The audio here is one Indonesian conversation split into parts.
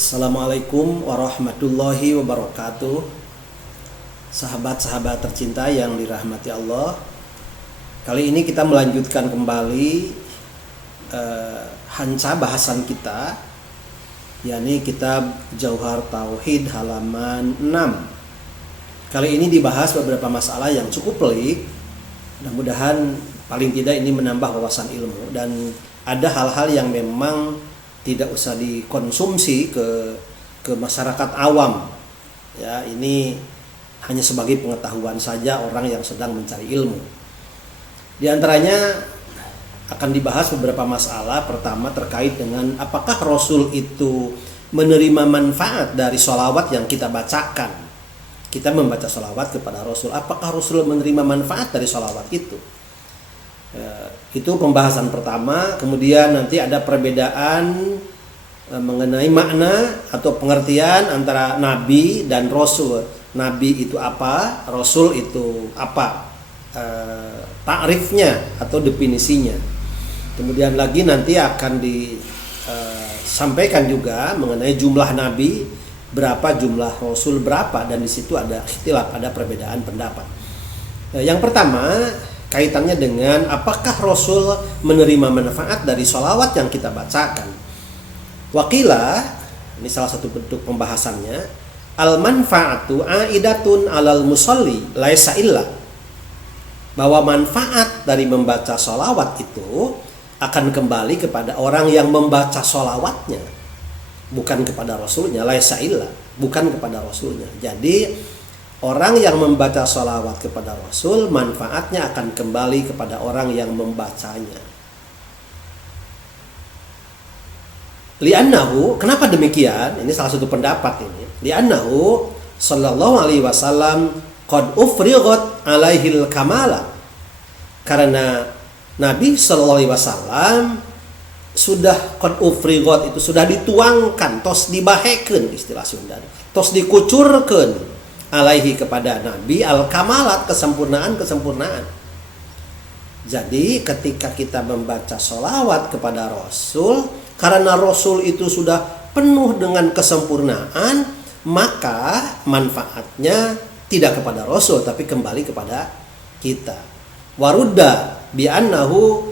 Assalamualaikum warahmatullahi wabarakatuh. Sahabat-sahabat tercinta yang dirahmati Allah, kali ini kita melanjutkan kembali hanca bahasan kita, yakni kitab Jauhar Tauhid halaman 6. Kali ini dibahas beberapa masalah yang cukup pelik. Mudah-mudahan paling tidak ini menambah wawasan ilmu, dan ada hal-hal yang memang tidak usah dikonsumsi ke masyarakat awam. Ya, ini hanya sebagai pengetahuan saja orang yang sedang mencari ilmu. Di antaranya akan dibahas beberapa masalah. Pertama terkait dengan apakah Rasul itu menerima manfaat dari sholawat yang kita bacakan. Kita membaca sholawat kepada Rasul, apakah Rasul menerima manfaat dari sholawat itu? Itu pembahasan pertama. Kemudian nanti ada perbedaan mengenai makna atau pengertian antara Nabi dan Rasul. Nabi itu apa, Rasul itu apa, takrifnya atau definisinya. Kemudian lagi nanti akan disampaikan juga mengenai jumlah Nabi berapa, jumlah Rasul berapa, dan di situ ada ikhtilaf, ada perbedaan pendapat. Yang pertama kaitannya dengan apakah Rasul menerima manfaat dari sholawat yang kita bacakan. Wakila, ini salah satu bentuk pembahasannya, al manfaatu aidatun alal musalli laisa illa, bahwa manfaat dari membaca sholawat itu akan kembali kepada orang yang membaca sholawatnya, bukan kepada Rasulnya. Laisa illa, bukan kepada Rasulnya. Jadi orang yang membaca sholawat kepada Rasul, manfaatnya akan kembali kepada orang yang membacanya. Li'annahu, kenapa demikian? Ini salah satu pendapat ini. Li'annahu sallallahu alaihi wasallam qad ufrighat alaihil kamala. Karena Nabi sallallahu alaihi wasallam sudah qad ufrighat, itu sudah dituangkan, tos dibahekeun istilah Sunda. Tos dikucurkeun alaihi kepada Nabi al-kamalat, kesempurnaan. Jadi ketika kita membaca sholawat kepada Rasul, karena Rasul itu sudah penuh dengan kesempurnaan, maka manfaatnya tidak kepada Rasul tapi kembali kepada kita. Warudda bi'annahu,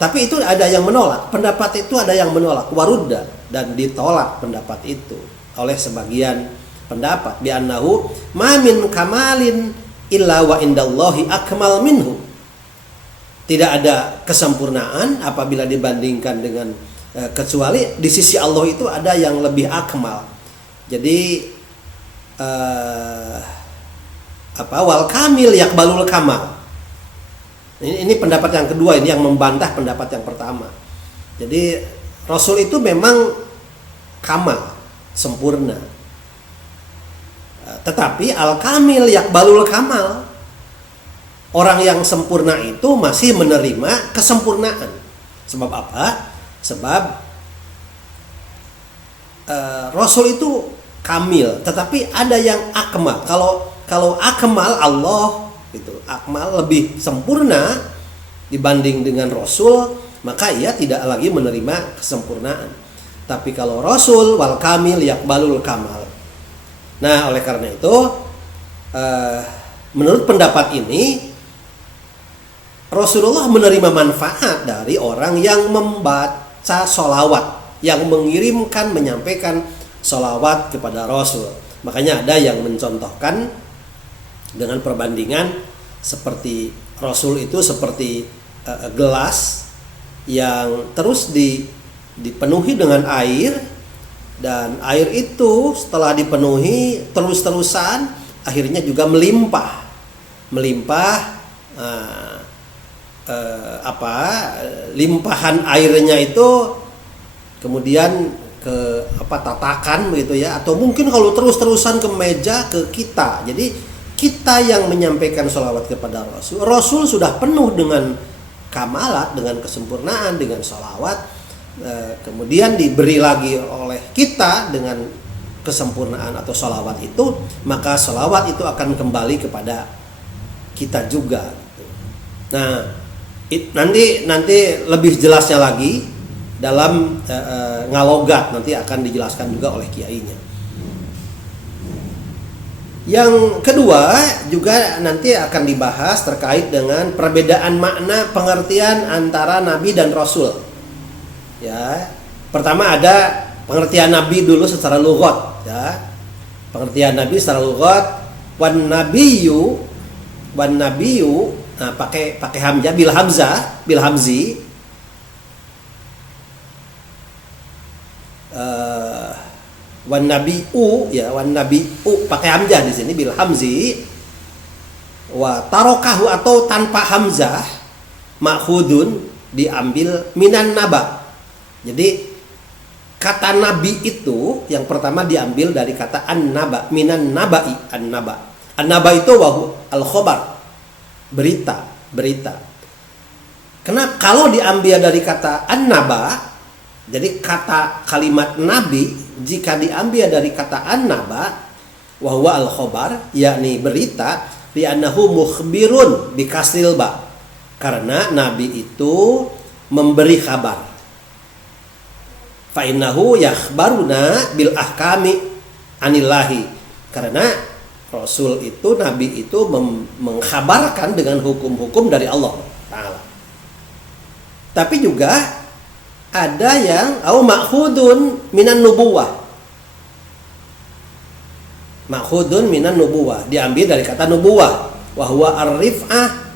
tapi itu ada yang menolak, pendapat itu ada yang menolak, warudda, dan ditolak pendapat itu oleh sebagian pendapat, bi'annahu ma min kamalin illa wa indallahi akmal minhu. Tidak ada kesempurnaan apabila dibandingkan dengan kecuali di sisi Allah itu ada yang lebih akmal. Jadi wal kamil yakbalul kamal. Ini pendapat yang kedua, ini yang membantah pendapat yang pertama. Jadi Rasul itu memang kamal, sempurna. Tetapi al-kamil yakbalul kamal, orang yang sempurna itu masih menerima kesempurnaan. Sebab apa? Sebab Rasul itu kamil, tetapi ada yang akmal. Kalau akmal Allah itu akmal, lebih sempurna dibanding dengan Rasul, maka ia tidak lagi menerima kesempurnaan. Tapi kalau Rasul wal kamil yakbalul kamal. Nah, oleh karena itu menurut pendapat ini Rasulullah menerima manfaat dari orang yang membaca sholawat, yang mengirimkan, menyampaikan sholawat kepada Rasul. Makanya ada yang mencontohkan dengan perbandingan seperti Rasul itu seperti gelas yang terus dipenuhi dengan air, dan air itu setelah dipenuhi terus-terusan akhirnya juga melimpah limpahan airnya itu kemudian ke tatakan begitu ya, atau mungkin kalau terus-terusan ke meja, ke kita. Jadi kita yang menyampaikan sholawat kepada Rasul, Rasul sudah penuh dengan kamalat, dengan kesempurnaan, dengan sholawat, kemudian diberi lagi oleh kita dengan kesempurnaan atau sholawat itu, maka sholawat itu akan kembali kepada kita juga. Nah, nanti lebih jelasnya lagi dalam ngalogat, nanti akan dijelaskan juga oleh kiainya. Yang kedua juga nanti akan dibahas terkait dengan perbedaan makna pengertian antara nabi dan rasul. Ya, pertama ada pengertian nabi dulu secara lughat, ya. Pengertian nabi secara lughat, wan nabiyyu, nah pakai hamzah, bil hamzi. Wan nabiu, ya, wan nabiu pakai hamzah di sini bil hamzi. Wa tarokahu atau tanpa hamzah, makhudun diambil minan naba. Jadi kata nabi itu yang pertama diambil dari kata an-naba, minan nabai, an-naba. An-naba itu wahu al-khobar, berita. Kenapa kalau diambil dari kata an-naba? Jadi kata kalimat nabi jika diambil dari kata an-naba wa huwa al-khabar, yakni berita, li'annahu mukhbirun bi kasril ba. Karena nabi itu memberi kabar. Fa innahu yakhbaruna bil ahkami anillahi. Karena rasul itu, nabi itu mengkhabarkan dengan hukum-hukum dari Allah Ta'ala. Tapi juga ada yang au ma'khudun minan nubuwah. Ma'khudun minan nubuwah diambil dari kata nubuwah, wa huwa ar-rif'ah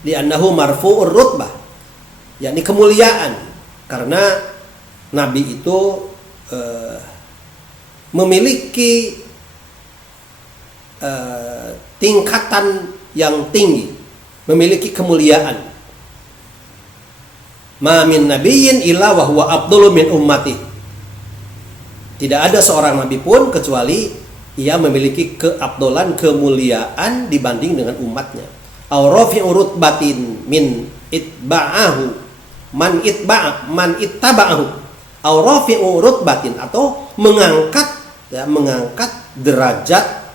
li'annahu marfu'ur rutbah, yakni kemuliaan. Karena nabi itu memiliki tingkatan yang tinggi, memiliki kemuliaan. Ma min nabiyyin illa wa huwa afdalu min ummati. Tidak ada seorang nabi pun kecuali ia memiliki keabdolan, kemuliaan dibanding dengan umatnya. Aw rafi'u rutbatin min itba'ahu man ittaba'ahu. Aw rafi'u rutbatin, atau mengangkat derajat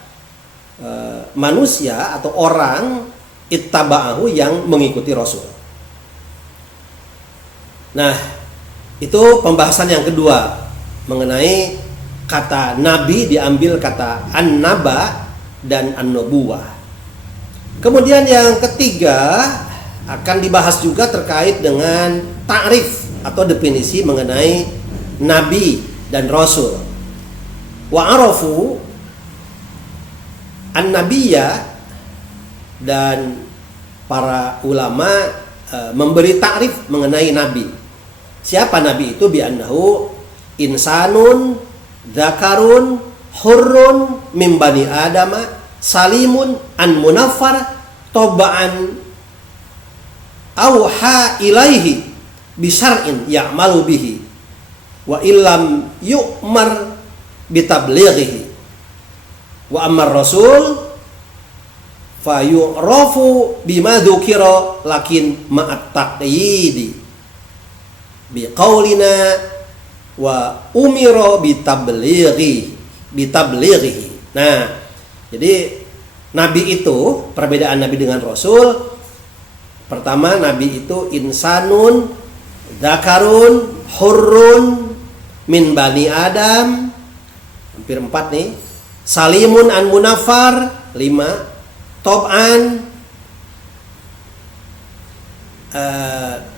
manusia atau orang ittaba'ahu yang mengikuti rasul. Nah, itu pembahasan yang kedua mengenai kata nabi diambil kata an-naba dan an-nubuwah. Kemudian yang ketiga akan dibahas juga terkait dengan ta'rif atau definisi mengenai nabi dan rasul. Wa arafu an-nabiyya, dan para ulama memberi ta'rif mengenai nabi. Siapa nabi itu? Bi'annahu insanun dzakarun hurrun min bani adama salimun an munaffar toba'an auha ilaihi bisar'in ya'malu bihi wa illam yu'mar bitablighihi wa ammar rasul fayu'rafu bima dzukira lakin ma'at taqyidi biqaulina wa umiro bitablighihi. Nah, jadi nabi itu, perbedaan nabi dengan rasul, pertama nabi itu insanun dzakarun hurrun min bani adam, hampir 4 nih. Salimun an munaffar 5. Tob'an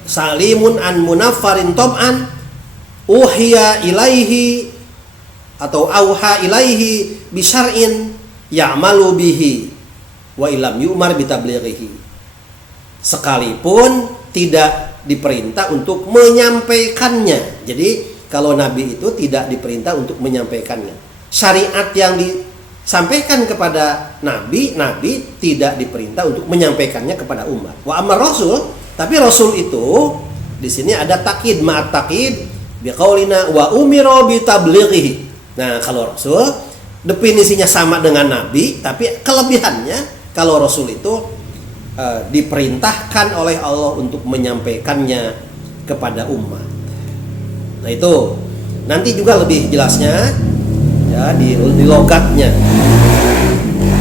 salimun an munaffarin tob'an uhiya ilaihi atau auha ilaihi bisyar'in ya'malu bihi wa ilam yu'mar bitablighihi. Sekalipun tidak diperintah untuk menyampaikannya. Jadi kalau nabi itu tidak diperintah untuk menyampaikannya. Syariat yang disampaikan kepada nabi tidak diperintah untuk menyampaikannya kepada umat. Wa amar rasul, tapi rasul itu di sini ada takkid, ma'at takkid biqaulina wa umiro bitablighihi. Nah, kalau rasul definisinya sama dengan nabi, tapi kelebihannya kalau rasul itu diperintahkan oleh Allah untuk menyampaikannya kepada umat. Nah, itu nanti juga lebih jelasnya ya di logatnya.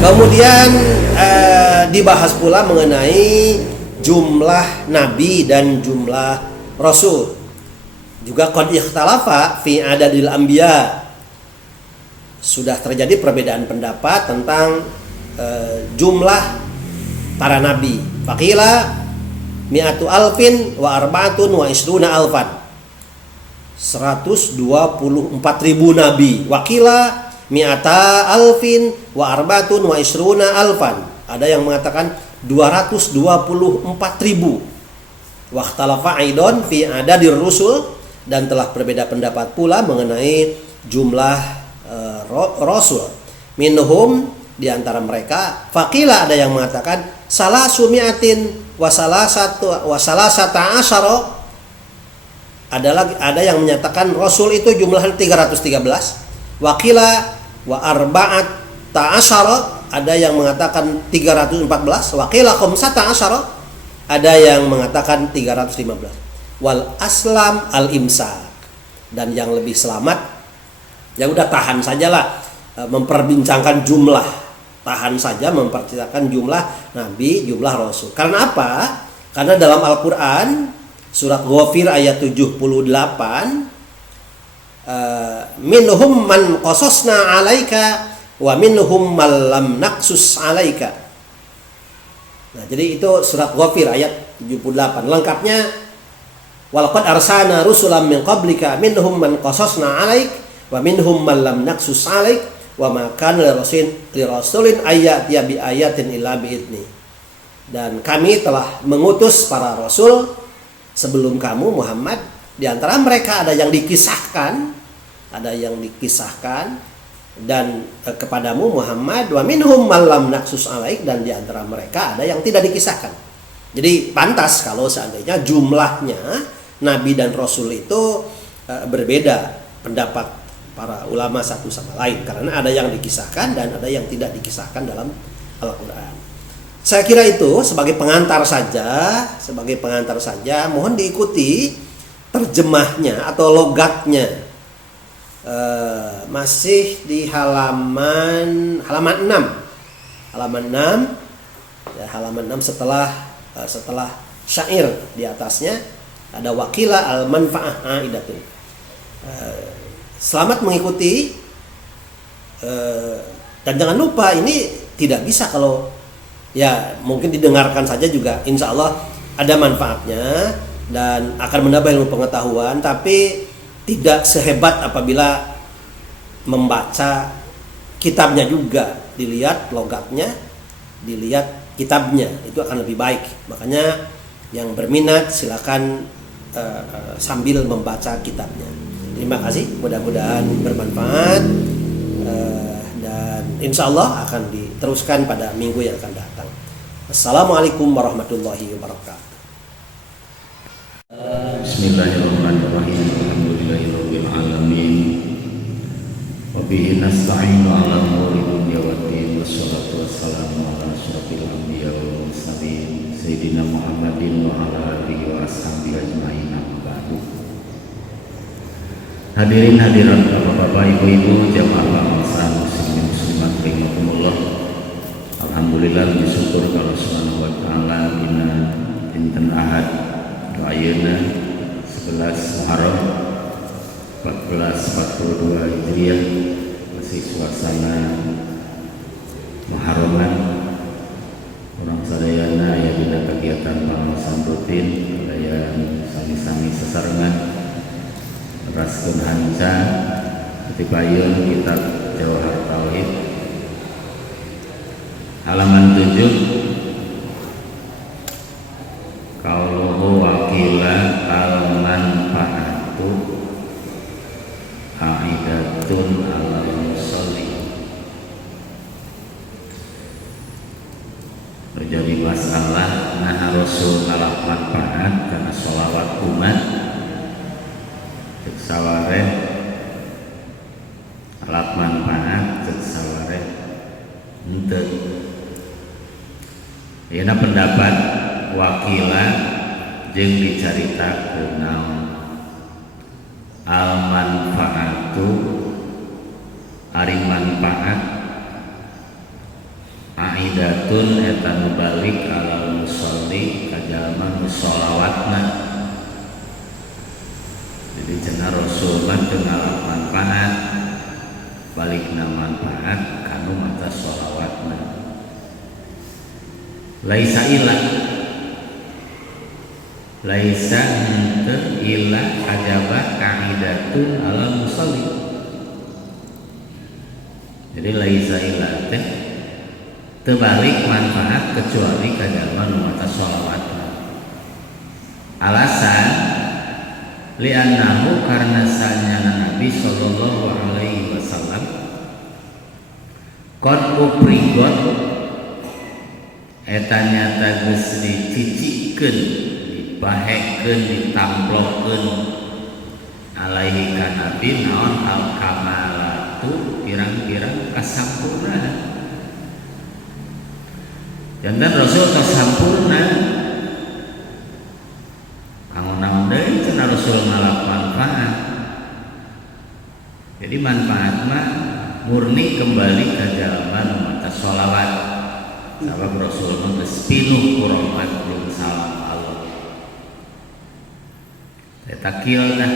Kemudian dibahas pula mengenai jumlah nabi dan jumlah rasul. Juga qad ikhtalafa fi adadil anbiya, sudah terjadi perbedaan pendapat tentang jumlah para nabi. Faqila mi'atu alfin wa arba'atun wa isruna alfan, 124.000 nabi. Wakila mi'ata alfin wa arba'atun wa isruna alfan, ada yang mengatakan 224.000. Wakhtalafa aidon fi adadir rusul, dan telah berbeda pendapat pula mengenai jumlah rasul. Minhum, di antara mereka, faqila, ada yang mengatakan salasumiatin wasalasata asyara, ada yang menyatakan rasul itu jumlahnya 313. Waqila wa arba'at ta'asyara, ada yang mengatakan 314. Waqila khamsata asyara, ada yang mengatakan 315. Wal aslam al imsak, dan yang lebih selamat, ya udah tahan sajalah memperbincangkan jumlah, tahan saja memperceritakan jumlah nabi, jumlah rasul. Karena apa? Karena dalam Al-Qur'an surat Ghafir ayat 78, minhum man qasasna 'alaika wa minhum man lam naqsus 'alaika. Nah, jadi itu surat Ghafir ayat 78. Lengkapnya, walaqad arsalna rusulan min qablika minhum man qasasna 'alaik wa minhum man lam naqsus 'alaik wa ma kana lirasulin ayatiya bi ayatin illa bi idni. Dan kami telah mengutus para rasul sebelum kamu Muhammad, di antara mereka ada yang dikisahkan, dan kepadamu Muhammad, wa minhum man lam naqsus 'alaik, dan di antara mereka ada yang tidak dikisahkan. Jadi pantas kalau seandainya jumlahnya nabi dan rasul itu berbeda pendapat para ulama satu sama lain, karena ada yang dikisahkan dan ada yang tidak dikisahkan dalam Al-Qur'an. Saya kira itu sebagai pengantar saja, mohon diikuti terjemahnya atau logatnya. Masih di halaman 6. Ya, halaman 6 setelah syair di atasnya ada wakila al manfaah aidatun. Selamat mengikuti, dan jangan lupa ini tidak bisa kalau ya mungkin didengarkan saja juga insya Allah ada manfaatnya dan akan menambah ilmu pengetahuan, tapi tidak sehebat apabila membaca kitabnya juga, dilihat logatnya, dilihat kitabnya, itu akan lebih baik. Makanya yang berminat silakan sambil membaca kitabnya. Terima kasih, mudah-mudahan bermanfaat, dan insya Allah akan diteruskan pada minggu yang akan datang. Assalamualaikum warahmatullahi wabarakatuh. Bismillahirrahmanirrahim. Alhamdulillahirabbil alamin. Wa bihi nasta'inu 'ala umuri dunya waddin. Wassalatu wassalamu ala asyrofil anbiya wal mursalin sayyidina Muhammadin wa ala alihi wa ashabihi ajmain. Hadirin hadirat Bapak-bapak, Ibu-ibu, jamaah bangsa muslimin muslimat rahimakumullah. Alhamdulillah, bersyukur kalau Subhanahu wa taala dina dinten Ahad ayeuna 11 Muharram 1442 Hijriah, masih suasana Muharraman. Orang sadayana aya dina kegiatan pangaosan rutin, aya sami-sami sesarengan raskeun hanca ketibayun kitab Jawahar Tauhid halaman 7. Qauluhu wakila al-manfaatu aidatun alal musalli. Terjadi masalah nah Rasul kalah manfaat karena sholawat umat sawareh alat manfaat sawareh henteu. Ayeuna pendapat wakila jeung dicaritakeun naon al manfaatu ari manfaat aidatun eta nu balik alal musolli ka jalma nu sholawatna. Jadi mah teu ngalap manfaat balikna manfaat kanu mata sholawatna. Laisa henteu ila ajabat kaidatun ala musalli. Jadi laisa ila teh teu balik manfaat kecuali ka jalma nu maca sholawatna. Alasan li'annahu karna sanyana Nabi sallallahu alaihi wasallam qad uprigot eta nyata geus dicicikeun, dibahekeun, ditamplokeun alaihi ka Nabi naon al kamalatu pirang-pirang kasampurnaan. Jantan Rasul tos sampurna kanggo naon deui cenah Rasul ngalap manfaat. Jadi manfaat mah murni kembali ka jalma nu maca sholawat. Sabab Rasul mah geus pinuh ku rahmat jeung salam Allah. Eta kilna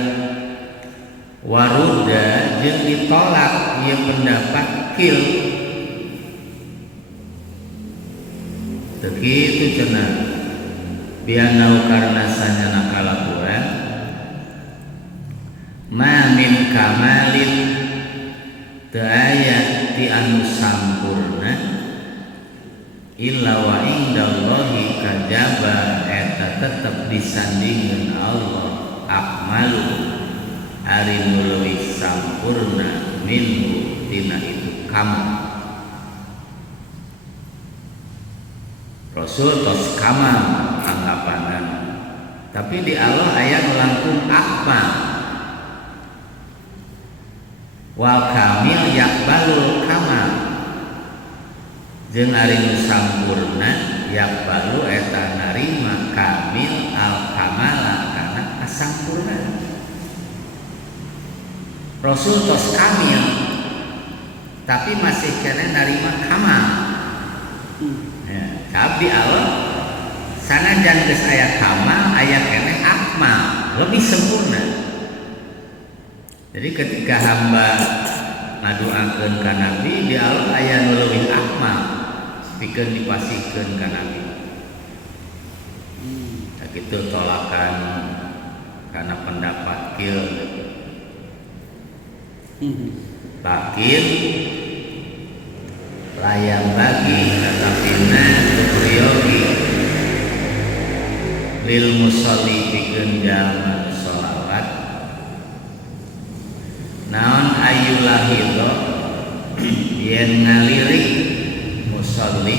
waruda jeung ditolak ieu pendapat kil. Teu kitu cenah. Bianau karna sanyana kalakuan ma min kamalin teu aya ti anu sampurna illa wa indallahi kajaba eta tetep disandingkeun Allah akmalu ari nu leuwih sampurna minhu tina itu kamal. Rasul tos kamal anggapanan, tapi di Allah aya nu langkung akmal. Wal kamil yakbalul kamal. Jeung ari nu sampurna yakbalu eta narima kamil al kamala kana asampurna. Rasul tos kamil tapi masih kena narima kamal. Tapi Allah sanajan geus aya kamal aya keneh akmal, lebih sempurna. Jadi ketika hamba ngaduakeun ka Nabi di Allah aya nu leuwih akmal pikeun dipasihkeun ka Nabi. Nah, kitu tolakan karena pendapat kieu. Lakin layang bagi tatapina tukriogi lil musolli pikeun jalma sholawat naon ayulahidho yen ngalirik musolli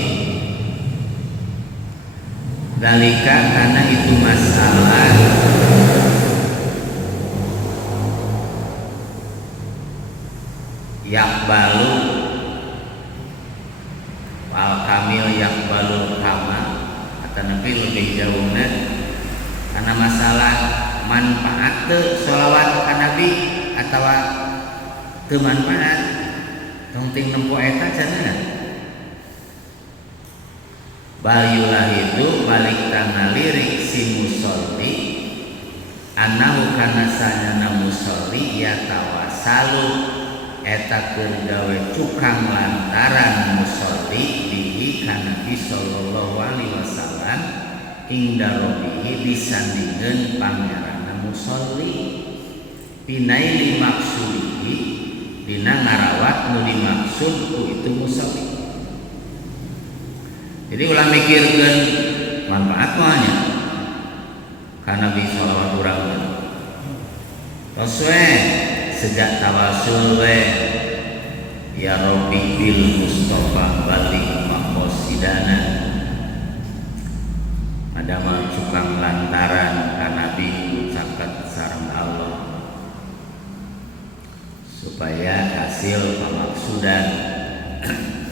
dalika karena itu masalah yakbalu al kamil yakbalul kamal atau nabi lebih jauhna karena masalah manfaat teu sholawat ka Nabi atawa teu manfaat tong ting nempo eta cenah bayulah itu balik tanggal lirik si musolli anahu kana sanyana musolli ya tawasalu eta keur gawe cukang lantaran musolli bihi ka Nabi sallallahu alaihi wasallam ingda rabbihi disandingkeun pangeranna musolli pinaili maksudihi dina ngarawat nu dimaksud ku itu musolli. Jadi ulah mikirkeun manfaat moalnya ka Nabi sallallahu urang tos we sejak tawasul we ya Rabbi bil Mustafa balik maqasidana adama cukang lantaran ka Nabi caket sareng Allah supaya hasil pemaksudan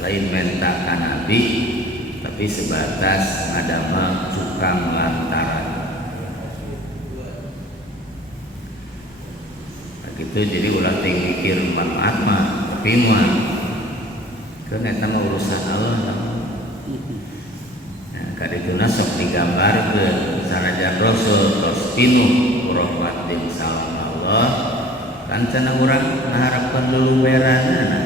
lain menta ka Nabi tapi sebatas adama cukang lantaran. Gitu jadi ulah teh mikir manfaat mah tapi mah kan eta mah urusan Allah. Nah, kadituna sok digambarkeun sanajan Rasul tos pinuh rahmat jeung salam Allah Lancana urang mengharapkan luluberanana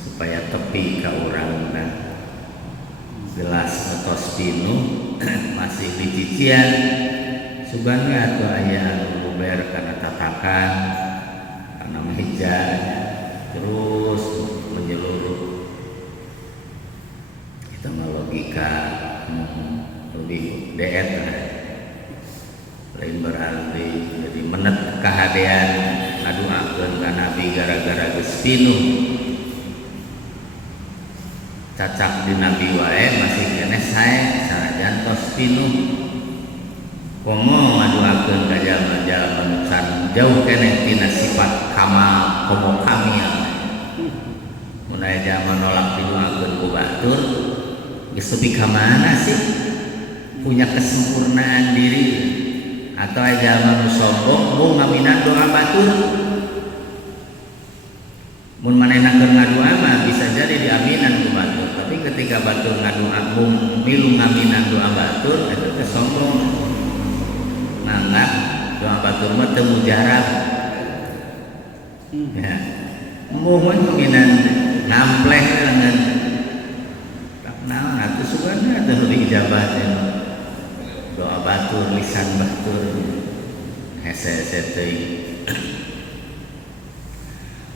supaya tepi ka urang gelas ngetos pinu masih dicician subangnya atau aya luluber karena tatakan karena meja terus menyeluruh. Kita mah logika lebih deet lain berarti jadi menet kahadean ngaduakeun ka Nabi gara-gara geus pinuh cacak di Nabi wae masih keneh sae sanajan tos pinuh komo ngaduakeun ka jalma-jalma nu can jauh keneh tina sifat kamal komo kamil mun aya jalma nolak pinuhakeun ku batur geus tepi ka mana sih punya kesempurnaan diri atau jalma nu sombong mau ngaminan doa batur. Mun manehna keur ngadua mah bisa jadi diaminan ku batur, tapi ketika batur ngadua milu ngaminan doa batur eta teh sombong. Nganggap doa batur mah teu mujarab. Ya. Mun ngaminan ngampleh dengan tak naon atuh sugana atuh diijabah teh. Doa batur lisan batur hese-hese teuing.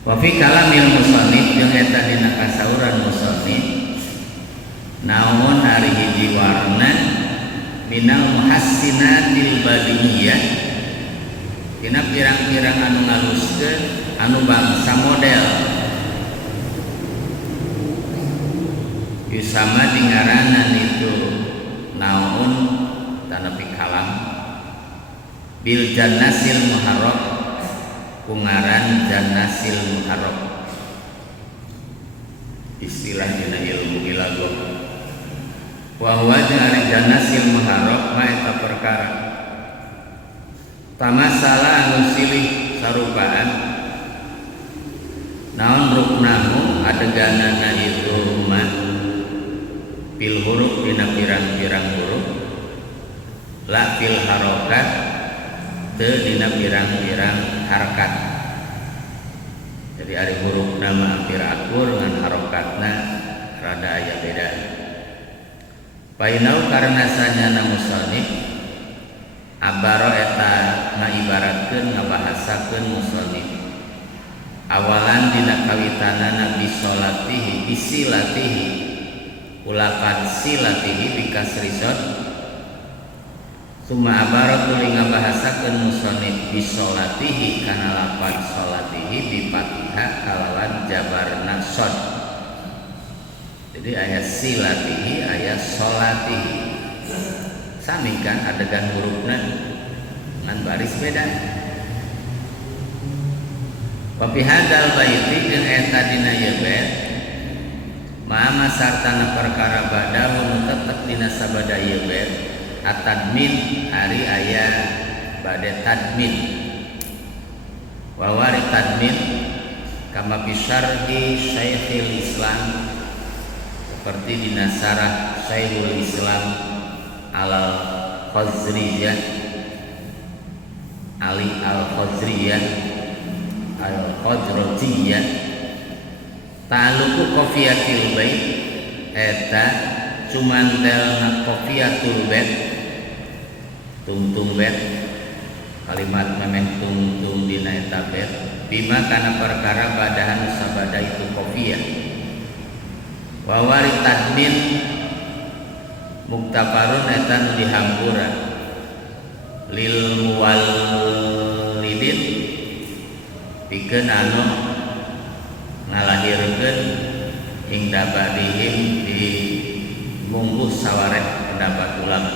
Wa fi kalamil musannif jeung eta dina kasauran musannif naon ari hiji warna minal muhassinatil badiyah dina pirang-pirang anu ngaluskeun anu bangsa model Yusama dingaranan itu naon tanapi kalam bil jannasil muharram kungaran jannasil muharram istilah dina ilmu ilagoh wa huwa jari jannasil muharram ma eta perkara tamasala anu silih sarupaan naon ruknahu adeganana itu mah bil huruf dina pirang-pirang huruf la fil harokat teu dina pirang-pirang harkat. Jadi ari huruf nama hampir akur dengan harokatna rada aya beda. Painau karena sanyana musannif abaro eta ngaibaratkeun ngabahasakeun musannif awalan dina kawitanana bisolatihi bisilatihi ulakan silatihi bikasri shad summa abara tuluy ngabahasakeun musannif bisolatihi kana lapan solatihi bi fatihah kalawan jabarna shad. Jadi ayat silatihi ayat solatihi sami kan adegan hurufna ngan baris beda. Wa fi hadzal baiti jeung eta dina ieu bait ma sartana perkara badahu tetep dina sabada ieu bait at-tadmin ari aya bade tadmin wa wari tadmin kama bisarhi Syekhul Islam seperti di nasarah Syekhul Islam al-Khazriyah Ali al-Khazriyah al-Khazrajiyah ta'aluku qafiyatil bait eta cumantelna qafiyatul bait tungtung bait kalimat memeh tungtung dina eta bait bima kana perkara badahan sabada itu qafiyah wa wari tadmin muktafarun eta nu dihampura lil muwallidin pikeun anu ngalahirkeun ing dabadihim di mungguh sawareh pendapat ulama.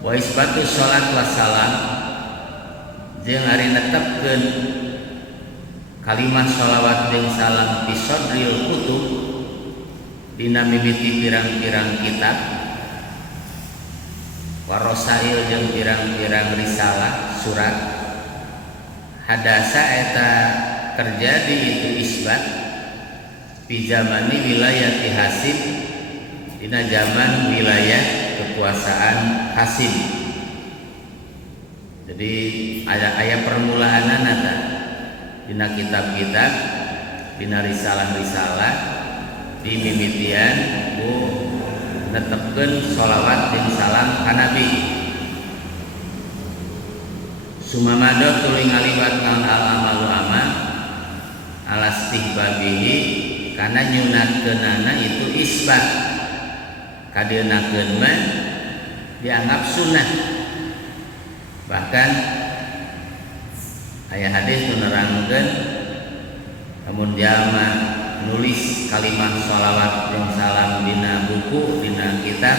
Wa isbatu sholat wassalam jeung ari netepkeun kalimah sholawat jeung salam fi sodril kutub dina mimiti pirang-pirang kitab warosail jeung pirang-pirang risalah surat hadasa eta terjadi itu isbat di zamani wilayah Hasim dina zaman wilayah kekuasaan Hasim. Jadi aya permulaanana tah dina kitab-kitab, dina risalah-risalah di mimitian ku netepkeun sholawat jeung salam ka Nabi. Sumamada tuluy ngaliwat naon al-amalu amal alastihbabihi kana nyunatkeunana itu isbat kadeunakeun mah dianggap sunnah. Bahkan aya hadis nu nerangkeun lamun jalma nulis kalimat sholawat jeung salam dina buku, dina kitab,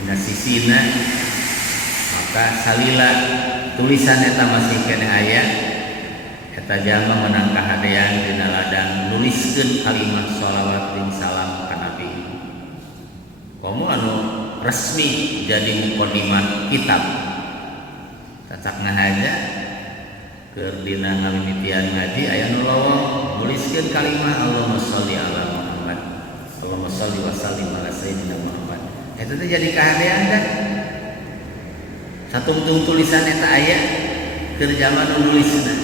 dina sisina, maka salila tulisan eta masih kene aya, eta jalma menang kahadean dina ladang nuliskeun kalimat sholawat jeung salam ka Nabi. Komo anu resmi jadi mukadimah kitab cacak ngahaja keur dina ngamimitian ngaji aya nu lowong nuliskeun kalimat Allahumma sholli ala Muhammad, Allahumma sholli wa sallim ala sayyidina Muhammad. Eta teh jadi kahadean dah. Satungtung tulisan eta aya keur jalma nu nulisna.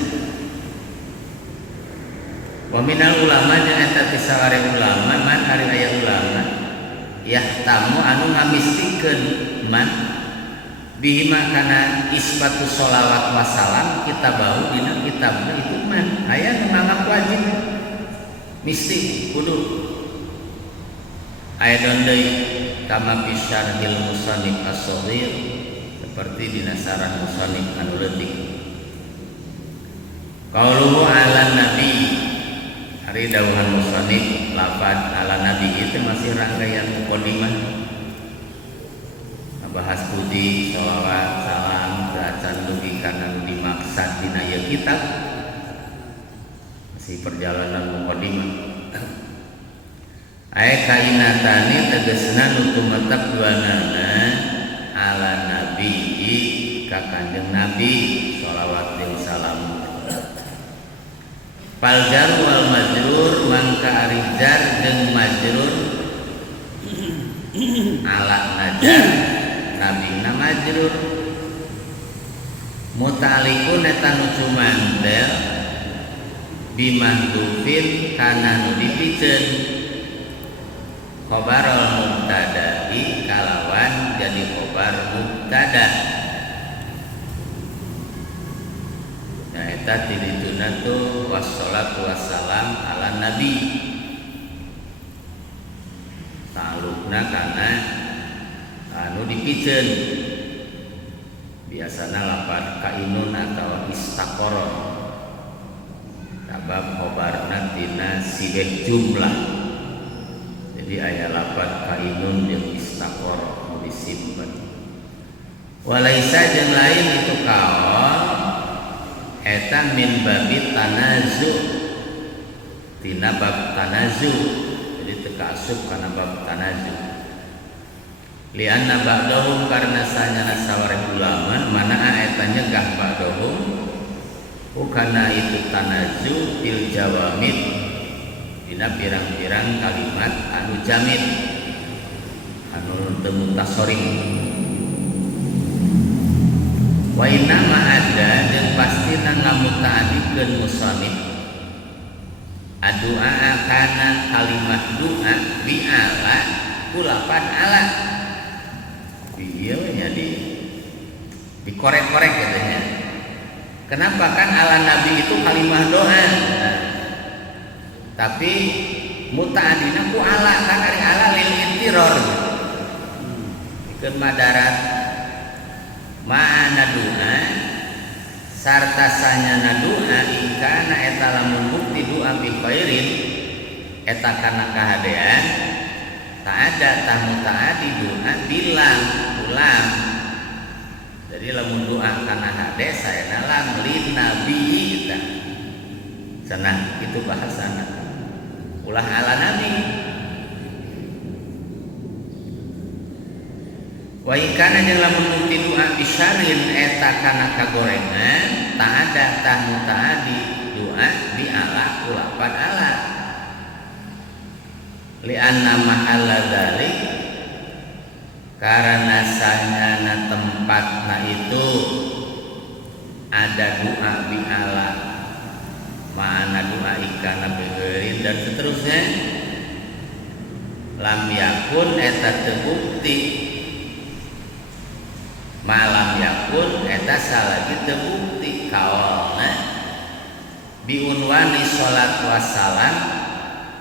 Wa minal ulama jeung eta ti saware ulama man ari aya ulama yahtamu anu ngamistikeun man bihima kana isbatu sholawat wassalam kita bau dina kitabna itu mah aya nu nganggap wajib mesti kudu aya deui kama bisyarhil musannif as-shaghir seperti dina sarah musannif anu leutik. Qauluhu ala nabi ari dawuhan musannif lafaz ala nabi itu masih rangkaian mukadimah bahas puji, sholawat, salam, bacaan dugi kana dimaksud dina ieu kitab masih perjalanan mukadimah. Aya kainatani tegasna nu tumetep duanana ala nabi ka Kanjeng Nabi sholawat jeung salam. Fal jar wal majrur mangka ari jar jeung majrur ala najar Nabi na majrur mutalikun eta nu cumandel bimahdufin kana nu dipikeun khobarul mubtada'i kalawan jadi khobar mubtada. Nah eta tidituna tu wassalatu wassalam ala nabi talukna kana anu dipikeun biasana lafaz kainun atau istaqara sabab khobarna tina sibeh jumlah. Jadi aya lafaz kainun jeung istaqara nu disimpen. Walaisa jeung lain itu kaol eta min babi tanazu tina bab tanazu. Jadi teu kaasup kana bab tanazu. Lianna ba'dahum karena sanyana sawareh ulama mana eta nyegah ba'dahum ukana itu tanazu fil jawamid dina pirang-pirang kalimat anu jamid anu teu mutasorih. Wa inna ma ada jeung pastina ngamutaadikeun musannif adua kana kalimat doa bi ala kulapan ala iya jadi dikorek-korek katanya. Kenapa kan ala nabi itu kalimah doa, nah, tapi mutaadina ku ala kan ari ala lil intiror ikeun madarat mana doa sarta sanyana doa ikana eta lamun bukti doa bi khairin eta kana kahadean tak ada tamu taati doa bilang ulang. Jadi lamun doa kana hade saya nalam lin nabi kita cenah itu bahasana ulah ala nabi. Wa ikana jeung lamun bukti doa bisyarin eta kana kagorengan tak ada tamu taati doa di ala ulapan ala lianna mahalla dzalik karena sanyana tempatna itu ada doa bi'ala ma'ana doa ikana begerin dan seterusnya lam yakun eta terbukti malam yakun eta salagi terbukti kaolna biunwani sholat wassalam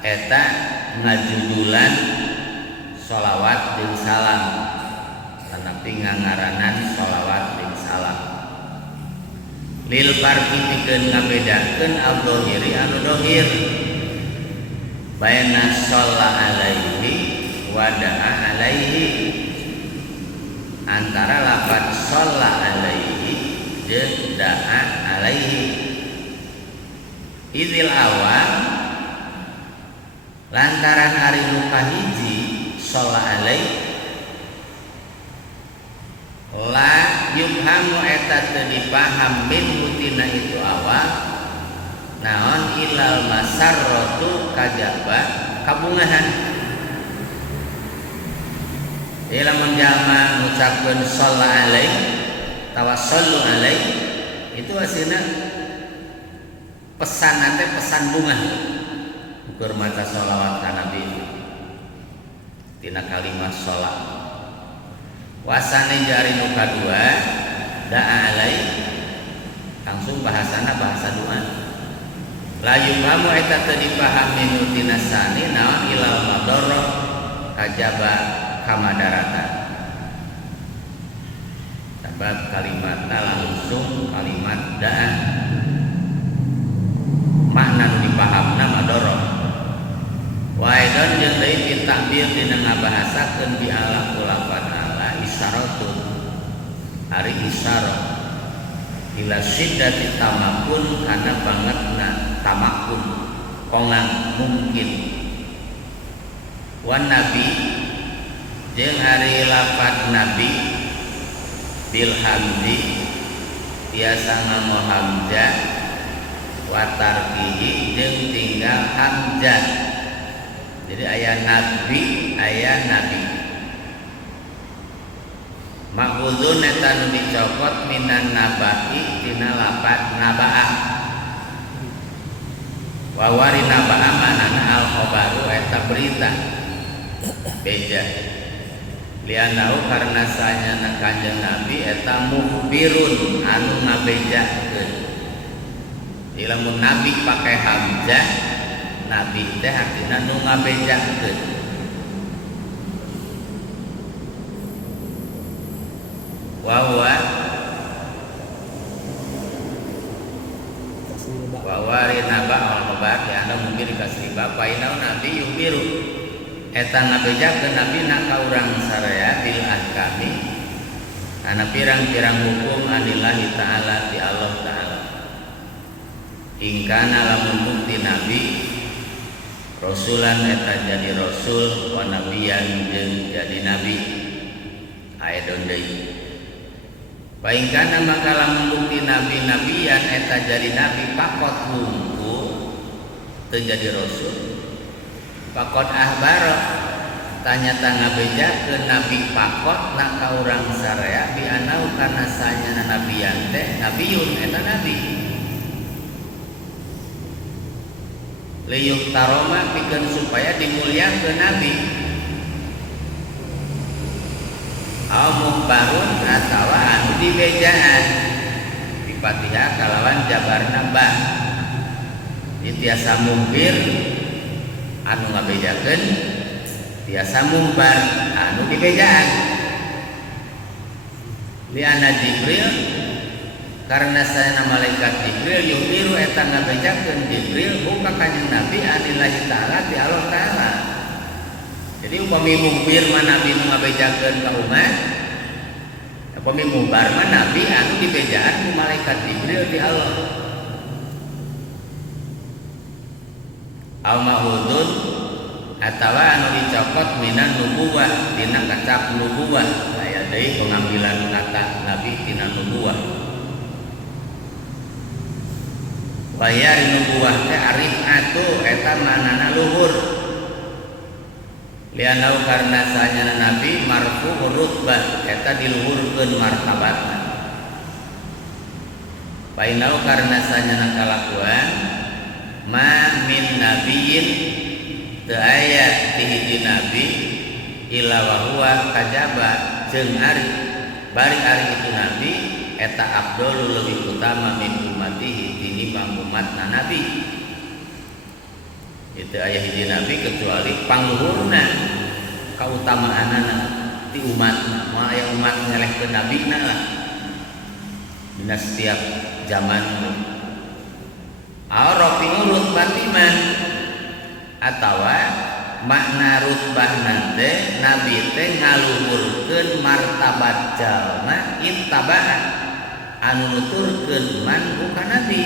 eta ngajudulan sholawat jeung salam tanapi ngangaranan sholawat jeung salam lil farqi pikeun ngabedakeun al-dhahiri anu dhahir baina shalla alaihi wa da'a alaihi antara lafaz shalla alaihi jeung da'a alaihi idil awal lantaran ari nu kahiji shalla alaihi la yubhamu eta teu dipaham min mutina itu awal naon ilal masarratu kajaba kabungahan ila menjalma ngucapkeun shalla alaihi tawassallu alaihi itu asina pesan nanti pesan bunga ukur maca sholawat ka nabi tina kalimat sholat wasane jari nu kadua da'a alai langsung bahasana bahasa doa layu kamu eta teu dipahami nu tina sani naon ilal madarrah kajaba kamadaratan sebab kalimatna langsung kalimat da'a makna nu dipahamna madarrah wa aidan jeung deui pitakbir dina ngabahasakeun bi ala kulafan isyaratun ari isyarat ila syiddati tamakun kana bangetna tamakun kongang mungkin wan nabi jeung ari lafaz nabi bil hamdi biasa ngamo hamzah wa tarkihi jeung tinggal hamzah jadi aya nabi aya nabi makhuzun eta nu dicokot minan nabahi tina lafaz nabaah wa wari nabaah manana al khabaru eta berita beja lianau karena sanyana kanjeng nabi eta mukhbirun anu ngabejakeun ilamun nabi pakai hamzah nabi teh artina nu ngabejakeun wawari naba al-khabar ya anda mungkin dikasih bapak inau nabi yubiru eta ngabejakeun nabi na ka urang saraya bil ahkami kana pirang-pirang hukum anillahi ta'ala ti Allah ta'ala ingkana lamun bukti nabi rasulan eta jadi rasul wa nabiyan jeung jadi nabi aya deui baingkana maka lamun bukti nabi-nabian eta jadi nabi pakot hungku teu jadi rasul pakot ahbaro tanya ngabejakeun nabi pakot na ka urang saraya bi anau kana sanyana nabian teh nabiun eta nabi liyuk taroma pikeun supaya dimulyakeun nabi mukhbarun atawa anu dibejaan di Fatihah kalawan jabarna ba tiasa mukhbir anu ngabejakeun tiasa mukhbar anu dibejaan liana Jibril karena saya malaikat Jibril yuhiru eta ngabejakeun Jibril buka kanjeng Nabi anillahi ta'ala ti Allah ta'ala jadi upami mukhbir mah nabi nu ngabejakeun ka umat upami mukhbar mah nabi anu dibejaan ku malaikat Jibril di Allah al mahudun atawa anu dicokot minan nubuwah dina kacap nubuwah aya deui pengambilan kata nabi tina nubuwah bayar nubuwah teh arif atu eta manana luhur lianau karena sahnya nabi marfu rutbah eta diluhurkeun martabatna bainau karena sahnya kalakuan ma min nabiyyin teu aya ti hiji nabi illa wa huwa kajaba jeung ari bari ari itu nabi eta afdalul lebih utama min ummatihi tinimbang umatna nabi. Itu aya hiji nabi kecuali pangluhurna kautamaanana ti umat moal aya umat nyelehkeun nabina lah dina setiap zaman. Aw rafi'u rutbatiman atawa makna rutbah teh nabi teh ngaluhurkeun martabat jalma ittaba'an anu nuturkeun man bukan nabi.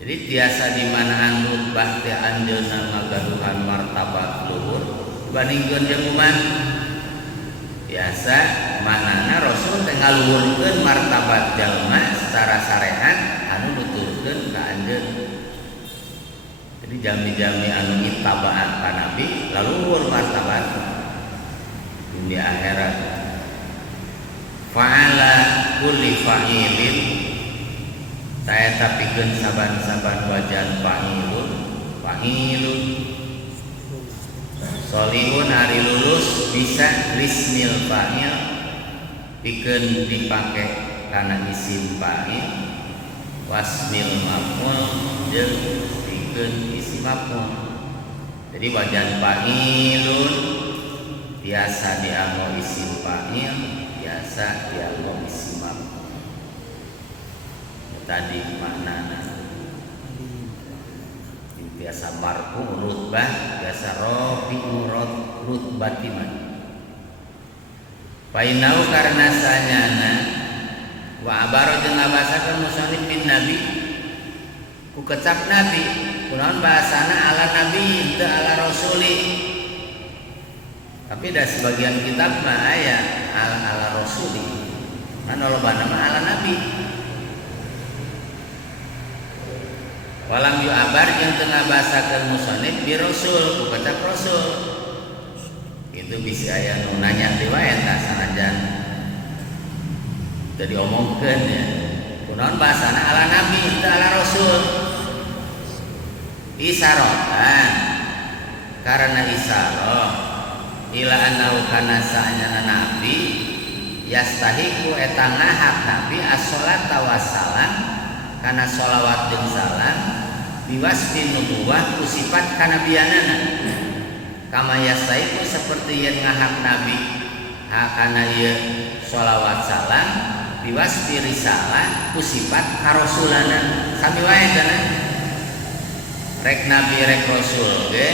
Jadi tiasa di mana anu bah teh anjeunna ngagaduhan martabat luhur dibandingkeun jeung umat. Biasa manana Rasul teh ngaluhurkeun martabat jalma secara syariat anu nuturkeun ka anjeun. Jadi jami-jami anu ittaba'an ka nabi lalu luhur martabat dunia akhirat. Fa'ala kulli fa'ilin saya tapikeun saban-saban wajan fa'ilun solihun hari lulus bisa lismil fa'il pikeun dipake kana isim fa'il wasmil maf'ul jeung pikeun isim maf'ul. Jadi wajan fa'ilun biasa dianggo isim fa'il biasa dianggo isim maf'ul. Tadi maknana biasa marfu rutbah biasa rafi'u rutbatiman painau karena sanyana wa abaro jeung ngabasakeun musannif min nabi ku kecap nabi kunaon bahasana ala nabi teu ala rasuli tapi da sebagian kitab mah aya ala rasuli kan lobana mah ala nabi. Walam yu abar yang tengah bahasakeun musannif bi rasul kecap rasul itu bisa aya nu nanya riwayat tah sanajan teu diomongkeun ya kunaon bahasana ala nabi teu ala rasul isaratan karena isarah ila annahu kana sa'anyana nabi yastahiqu eta ngahak nabi as-sholata wassalam kana sholawat jeung salam biwasfin nubuwah ku sifat kanabianana kama yastaiku seperti yang ngahak nabi kana ieu sholawat salam biwasfi risalah ku sifat karosulana sami wae kana rek nabi rek rasul ge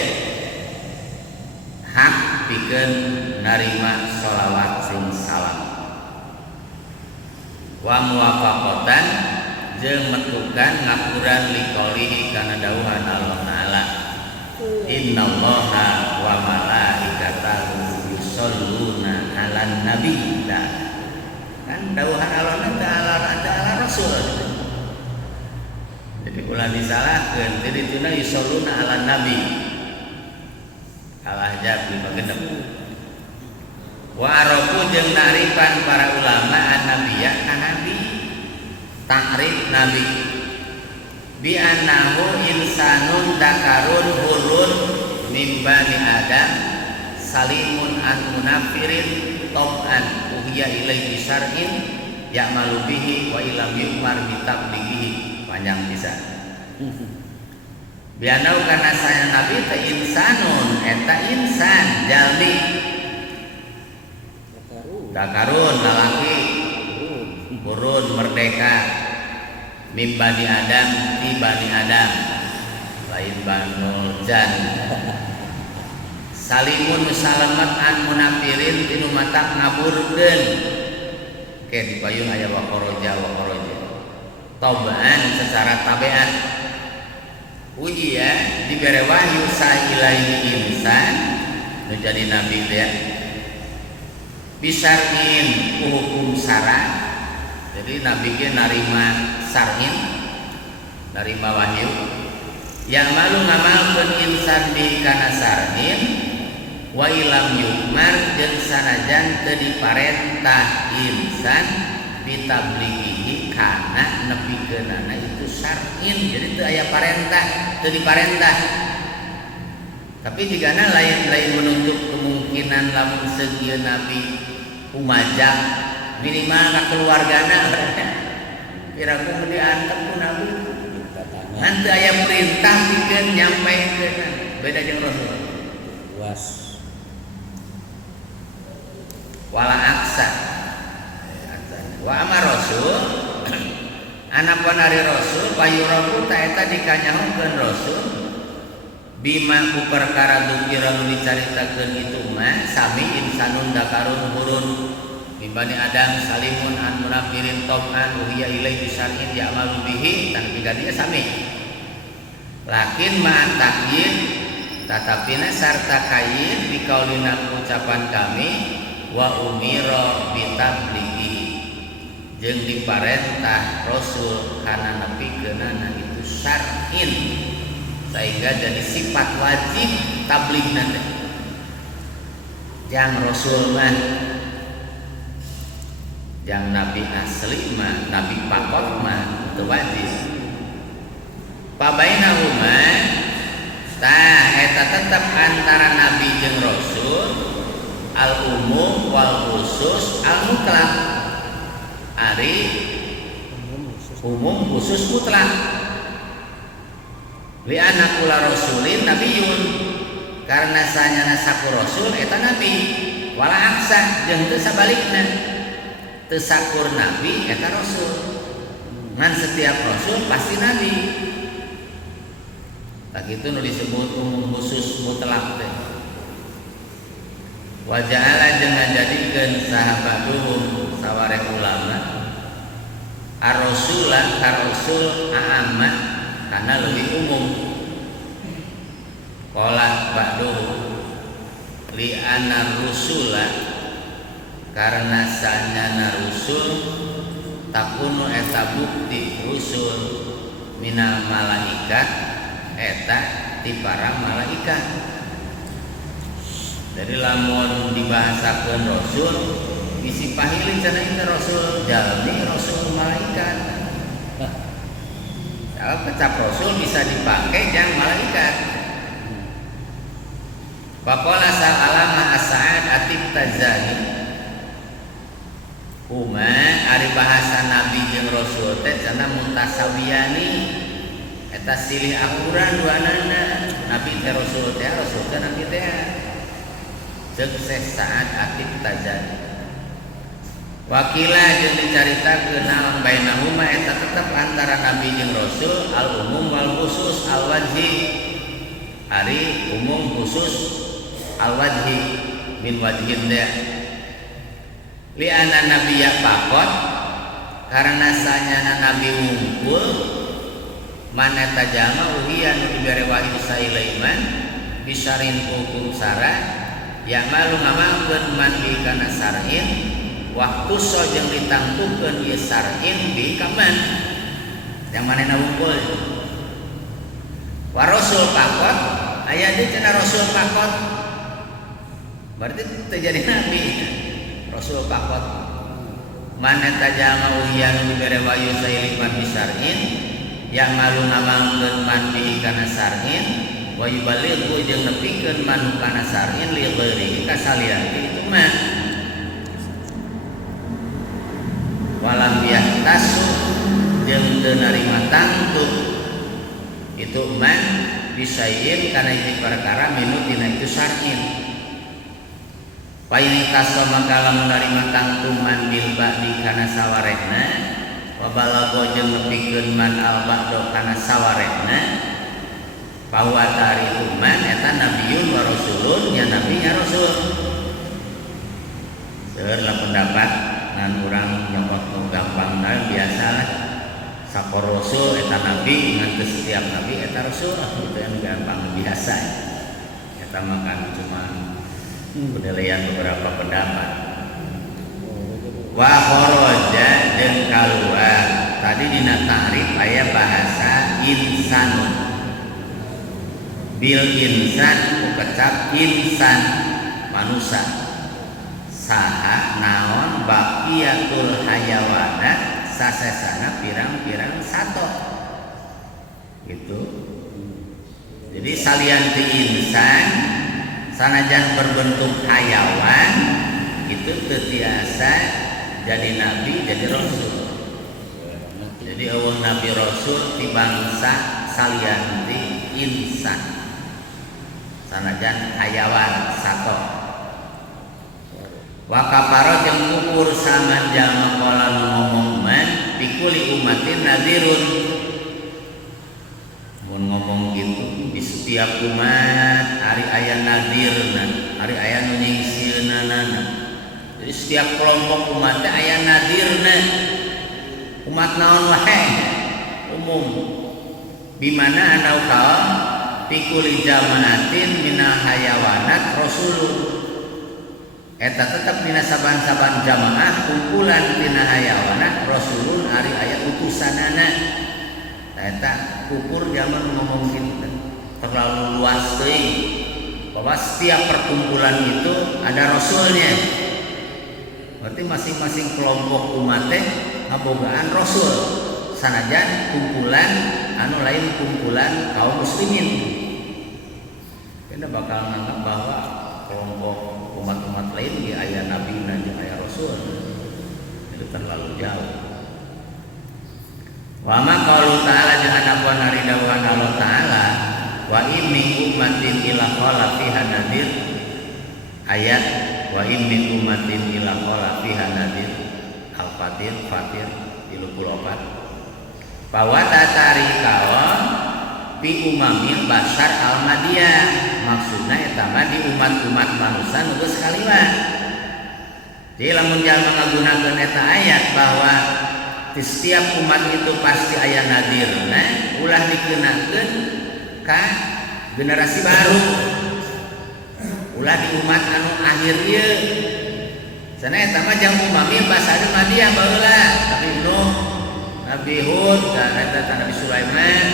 hak pikeun narima sholawat jeung salam wa muwafaqatan jeung metukan ngapuran liqaulihi kana dawuhan Allah taala innallaha wa malaikatahu yusholluna 'alan nabi kan dawuhan Allah taala ala rasul jadi ulah disalahkeun jadi tuna yusholluna 'alan nabi kalah jadi bagenep wa arafu jeung narifan para ulama an-nabiyya ka nabi takrif nabi bi annahu insanun dakarun hurun min bani adam salimun an munafirin tab'an uhiya ilaihi syar'in ya'malu bihi wa ilam yu'mar bi tablighihi panjang bisa bi annahu kana saya nabi teh insanun eta insan jalmi dakarun lalaki hurun merdeka min bani adam di bani adam lain banul jan salimun salamat an munafirin tinu mata ngaburkeun ke dipayun aya wa kharaja tabaan secara tabiat ujiya dibere wahyu sailaihi insan nu jadi nabi teh bisar'in hukum syara. Jadi nabi ge narima sar'in narima wahyu yang malu ngamalkeun insan bi kana sarnin wa ilam yukmar jeung sanajan teu diparentah insan bitablighi kana nepikeunana itu syar'in. Jadi teu aya parentah, teu diparentah. Tapi jigana lain-lain menuntut kemungkinan lamun seueur nabi umajang minimal ka keluargana piraku diantep ku nabi. Nanti aya perintah pikeun nyampaikeun beda jeung Rasul. Luas. Wala aksa. Wa amar Rasul anapun ari Rasul payurabu ta eta dikanyahokeun Rasul bima ku perkara dukira nu dicaritakeun itu mah sami insanun dakarun hurun bani Adam salimun an munafirin tom'an uhiya ilai bisar'in ya'malu bihi tan tiga dia sami lakin ma'an takyid tatapina sarta kayin bikaulina ucapan kami wa umira bitablighi jeung diparentah Rasul kana nepikeunana itu syar'in sehingga jadi sifat wajib tabligh nanti yang Rasul mah yang nabi asli mah nabi pakot mah itu wajib pabainahuma tah eta tetep antara nabi jeung Rasul al umum wal khusus al mutlak ari umum khusus mutlak li anna kula rasulin nabiyun karena sanyana saku rasul eta nabi wala aksa jeung teu sabalikna teu sakur nabi eta rasul ngan setiap rasul pasti nabi tak itu nu disebut umum khusus mutlak teh wa ja'ala jeung ngajadikeun sahabaduhum sawareh ulama ar-rasulah ka rasul a'amma kana leuwih umum qala ba'duhum li anna rusula karena sanyana rusul takunu eta bukti rusul minal malaikat eta ti para malaikat. Jadi lamun dibahasakeun rasul isi pahili cenah ieu rasul jalmi rasul malaikat. Kalau kecap rasul bisa dipakai jang malaikat. Faqala sa'alama as-sa'ad atib tazani Uma ari bahasa nabi jeung rasul teh cenah mutasawiyani eta silih akuran duanana nabi teh rasul teh nabi teh sukses saat atib tajani wakila jeung dicaritakeun naon bainahuma eta tetep antara nabi jeung rasul al umum wal khusus al wajhi ari umum khusus al wajhi min wajhin teh li anna nabiyya pakot karena sanyana nabi ngumpul mana tajama uhiya nu dibere wahyu sailaiman bisarin hukum sara yang malu ngamalkeun man bi kana sar'in waktu so jeung ditangtukeun ieu sar'in bi kaman yang manehna ngumpul wa rasul pakot aya di cenah rasul pakot berarti terjadi nabi rasul pakot mana tajama uhiyan dibere wahyu sailiman bisar'in yang malu ngamalkeun man bi kana sar'in wa yubalighu jeung nepikeun man kana sar'in li ghairi ka salian itu mah walam yahtasu jeung teu narima tangtu itu man bisayin kana ieu perkara minut dina itu sar'in paini kaso maka lamun narima tangtuman bil ba'di kana sawarehna wa balago jeung nepikeun man al ba'do kana sawarehna bahwa tari man eta nabiyun wa rasulun nya nabi nya rasul seueur pendapat ngan urang nyokot gampang biasalah sakor rasul eta nabi ngan teu setiap nabi eta rasul itu yang gampang biasa eta makan cuma penilaian beberapa pendapat wa kharaja jeung kaluar tadi dina ta'rif aya bahasa insanun bil insan kecap insan manusia saha naon baqiyatul hayawanat sasesana pirang-pirang sato gitu. Jadi salianti insan sanajan berbentuk hayawan itu terbiasa jadi nabi jadi rasul. Jadi awal nabi rasul di bangsa salianti insan sanajan hayawan sato. Wa kafara jeung kufur saman jalma qala ngomong man pikuli umatin nadirun. Mun ngomong gitu di setiap umat hari aya nadirna, hari aya nu nyingsilna. Jadi setiap kelompok umat teh aya nadirna. Umat naon wae umum. Bimana ana kaum pikuli jamaatin minal hayawanat rasulun. Eta tetap dina saban-saban jamaah kumpulan tina hayawanat rasulun ari aya utusanana. Eta ukur zaman ngomong gitu terlalu luas teuing bahwa setiap perkumpulan itu ada rasulnya. Berarti masing-masing kelompok umat teh ngabogaan rasul sanajan kumpulan anu lain kumpulan kaum muslimin. Kita bakal nganggap bahwa kelompok umat-umat lain di ayat nabi dan di ayat rasul itu terlalu jauh. Wa ma qaulu ta'ala jeung anapan hari dawuhan Allah taala wa in min ummatin illa qala fiha nadir ayat wa in min ummatin illa qala fiha nadir al-fatir fatir 34 bahwa tatari kawan fi umamil basar al-madiyah maksudna eta mah di umat-umat manusia nu geus kaliwat. Jadi lamun jalma ngagunakeun eta ayat bahwa di setiap umat itu pasti aya nadirna ulah dikenakeun ka generasi baru. Ulah di umat anu akhir ieu. Sana eta mah jang umamil basar al-madiyah baheula tapi Nuh, Nabi Hud, dan eta Nabi Sulaiman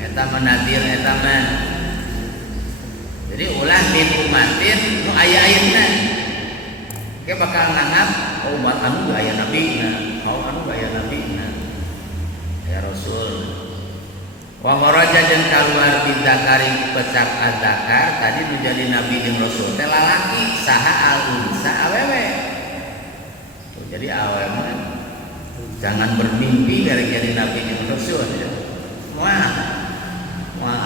eta mah nadir eta mah. Jadi ulah min umatin nu aya ayeuna. Ke bakal nganggap oh umat anu ge aya nabina, kaum anu ge aya nabina. Ya Rasul. Wa kharaja jeung kaluar bidakari pecak adzakar tadi nu jadi nabi jeung rasul teh lalaki saha al-unsa awewe. Jadi awewe mah jangan bermimpi dari jadi nabi jeung rasul ya. Wah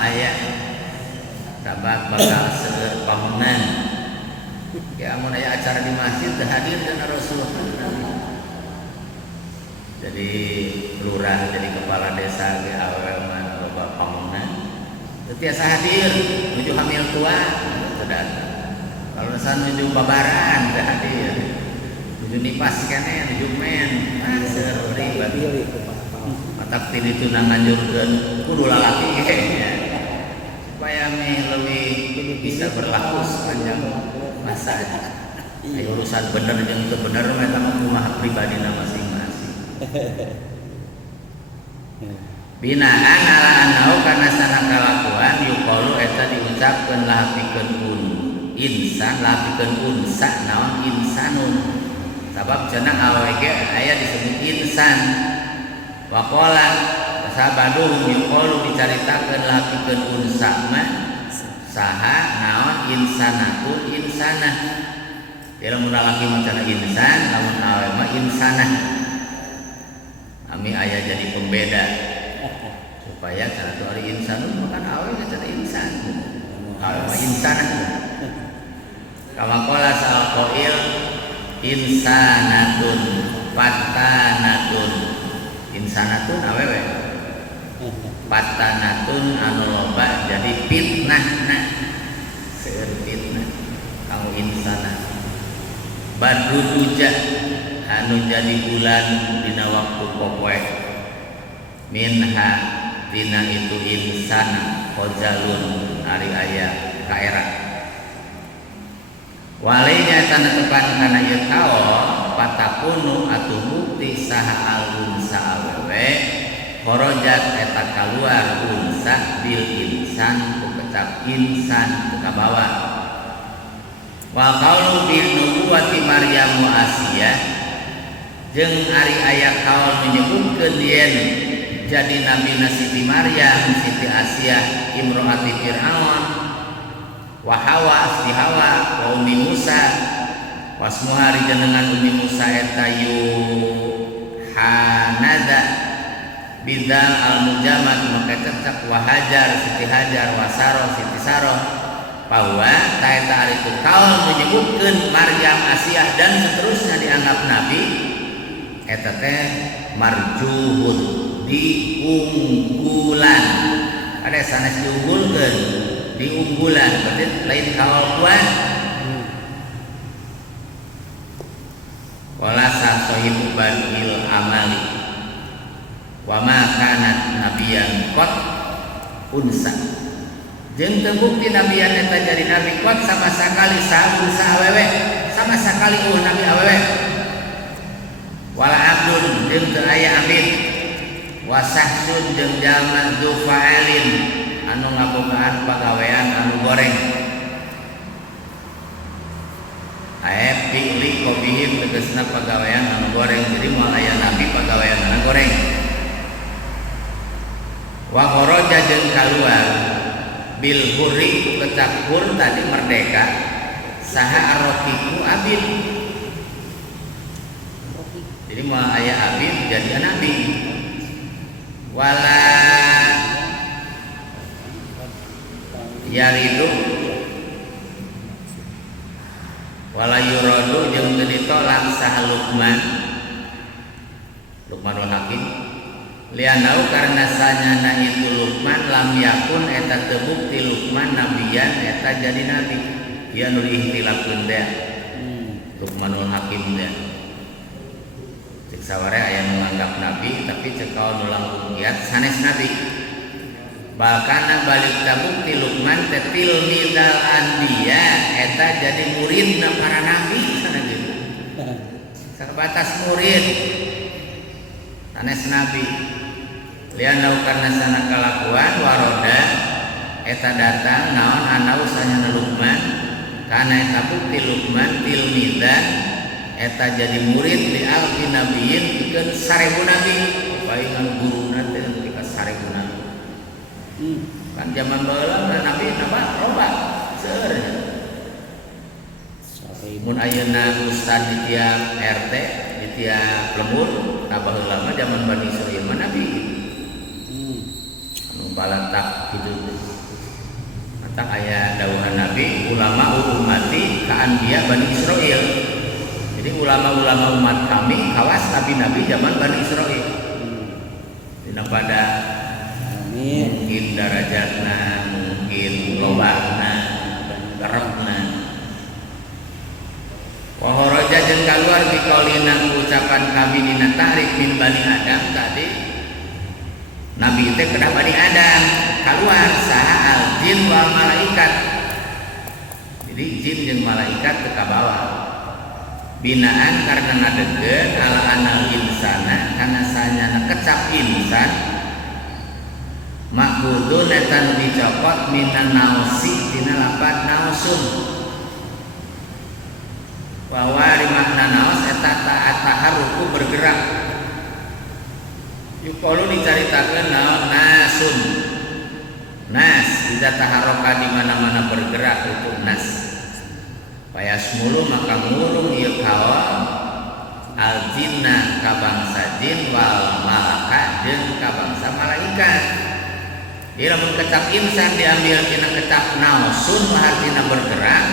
ayat sahabat bakal seueur bangunan ya amun aya acara di masjid teu hadir dana Rasulullah. Jadi lurah jadi kepala desa ge awewe mah loba bangunan teu tiasa hadir nuju hamil tua teu datang. Kalau nuju babaran teu hadir. Nuju nipas keneh nuju men seueur ribet. Matak tini teu nganjurkeun kudu lalaki ge supaya lebih bisa berlaku sepanjang masa. Urusan bener jeung teu bener mah eta mah kumaha pribadina masing-masing. Binaan ala anau kana sana kalakuan yuqalu eta diucapkeun lahapikeun insan lahapikeun unsa naon insanun. Sabab cenah awewe ge aya disebut insan. Wa qala sabaduhum yuqalu dicaritakeun lahapikeun unsa mah saha naon insanatu insanah. Jadi lamun lalaki mah cenah insan, lamun awewe mah insanah. Ami aya jadi pembeda supaya cenah tu ari insanun makan awewe cenah insan. Awewe mah insanah. Kama qala sa'al qail insanatun fatanatun. Insanatun awewe. Fatanatun anu loba jadi fitnahna. Seueur fitnah kanggo insanah. Badru tuja anu jadi bulan dina waktu popoe minha dina itu insan qajalun ari aya kaera walinya tanda tepan kana ieu kaol patakunu atuh bukti saha al-unsa awewe kharajat eta kaluar unsa bil insan ku kecap insan ke bawah. Wa qaulu bil nubuwati Maryam wa Asiyah jeung ari aya kaul menyebutkeun yen jadi nabi Siti Maryam, Siti Asiyah, imro'ati Fir'aun, wa Hawa, si Hawa, wa Ummi Musa, wasmuha rijenengan Ummi Musa eta Yuhanada bidal al-mujamad maka cecak wa Hajar, Siti Hajar, wa Saro, Siti Saro, bahwa taeta ari itu kaul menyebutkeun Maryam, Asiyah dan seterusnya dianggap nabi eta teh marjuhun diunggulan. Ada sanes diunggulkeun, diunggulan berarti lain kawakuan. Wala sahibu banil amali wa ma kanat nabiyan qad unsa. Jeung terbukti nabiyan eta jadi nabi qad sama sekali saha awewe, sama sekali nabi awewe. Wala abdun jeung teu aya abid. Wasahsun jeung jalma dzufa'alin anu ngabogaan pagawean anu goreng. Aep pilih kobihim tegasna pagawean anu goreng, jadi moal aya nabi pagawean anu goreng. Wa kharaja jeung kaluar bil hurri kecap hur tadi merdeka saha arokiku abid. Jadi moal aya abid jadi nabi. Wala yaridu wala yuradu jeung teu ditolak saha Luqmanul Hakim lianau karena sanyana itu Luqman lam yakun eta teu bukti Luqman nabiyan eta jadi nabi. Ieu nu ihtilafkeun teh Luqmanul Hakim teh. Saware aya nu nganggap nabi tapi cek kaul nu langkung kiat sanes nabi. Bahkan balik bukti Luqman teh tilmidal anbiya eta jadi muridna para nabi sana gitu. Sebatas murid sanes nabi. Lianau karena sana kalakuan waroda eta datang naon anaus anya Luqman kana eta bukti Luqman tilmidan eta jadi murid di alfi nabiyin pikeun 1000 nabi palingan guruna teh nepi ka 1000 nabi. Kan zaman baheula nabi napa loba seueur. Mun ayeuna ustad di tiap RT di tiap lembur baheula mah zaman Bani Israil mah nabi. Anu balatak hidup. Mata aya dawuhan nabi ulama ummati ka anbiya Bani Israil. Jadi ulama-ulama umat kami kawas nabi-nabi zaman Bani Israil. Dina pada mungkin darajatna, mungkin lobana, gerakna. Wa kharaja jeung kaluar bi qaulina ucapan kami dina tarik min Bani Adam tadi. Nabi teh kedah Bani Adam kaluar saha al jin wal malaikat. Jadi jin jeung malaikat teu ka bawah. Binaan karena ngadegeun ala anal insana kana sanyana kecap insan makhudun eta dicopot minan nausi dina lafaz nausun bahwa di makna naos eta taharuku bergerak yuqalu dicaritakeun naon nasun nas tidak taharoka di mana-mana bergerak itu nas payasmulu maka ngurung ieu kaul al jinna ka bangsa jin wal malaka jeung ka bangsa malaikat. Ieu lamun kecap insan diambil tina kecap nausun artina bergerak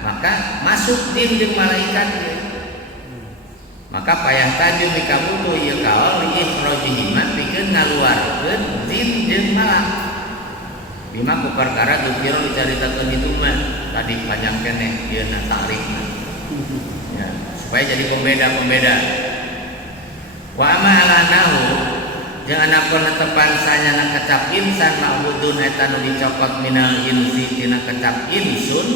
maka masuk jin jeung malaikat. Maka payah taju mikabutu ieu kaul li ikhrajihima pikeun ngaluarkeun jin jeung malaikat. Bima ku perkara dukir dicaritakeun itu mah tadi panjang keneh dieuna tarik ya, supaya jadi pembeda-pembeda. Wa ma alanahu jeung anakeun tepan sanyana kecap insan ma'budun eta nu dicokot minal insi tina kecap insun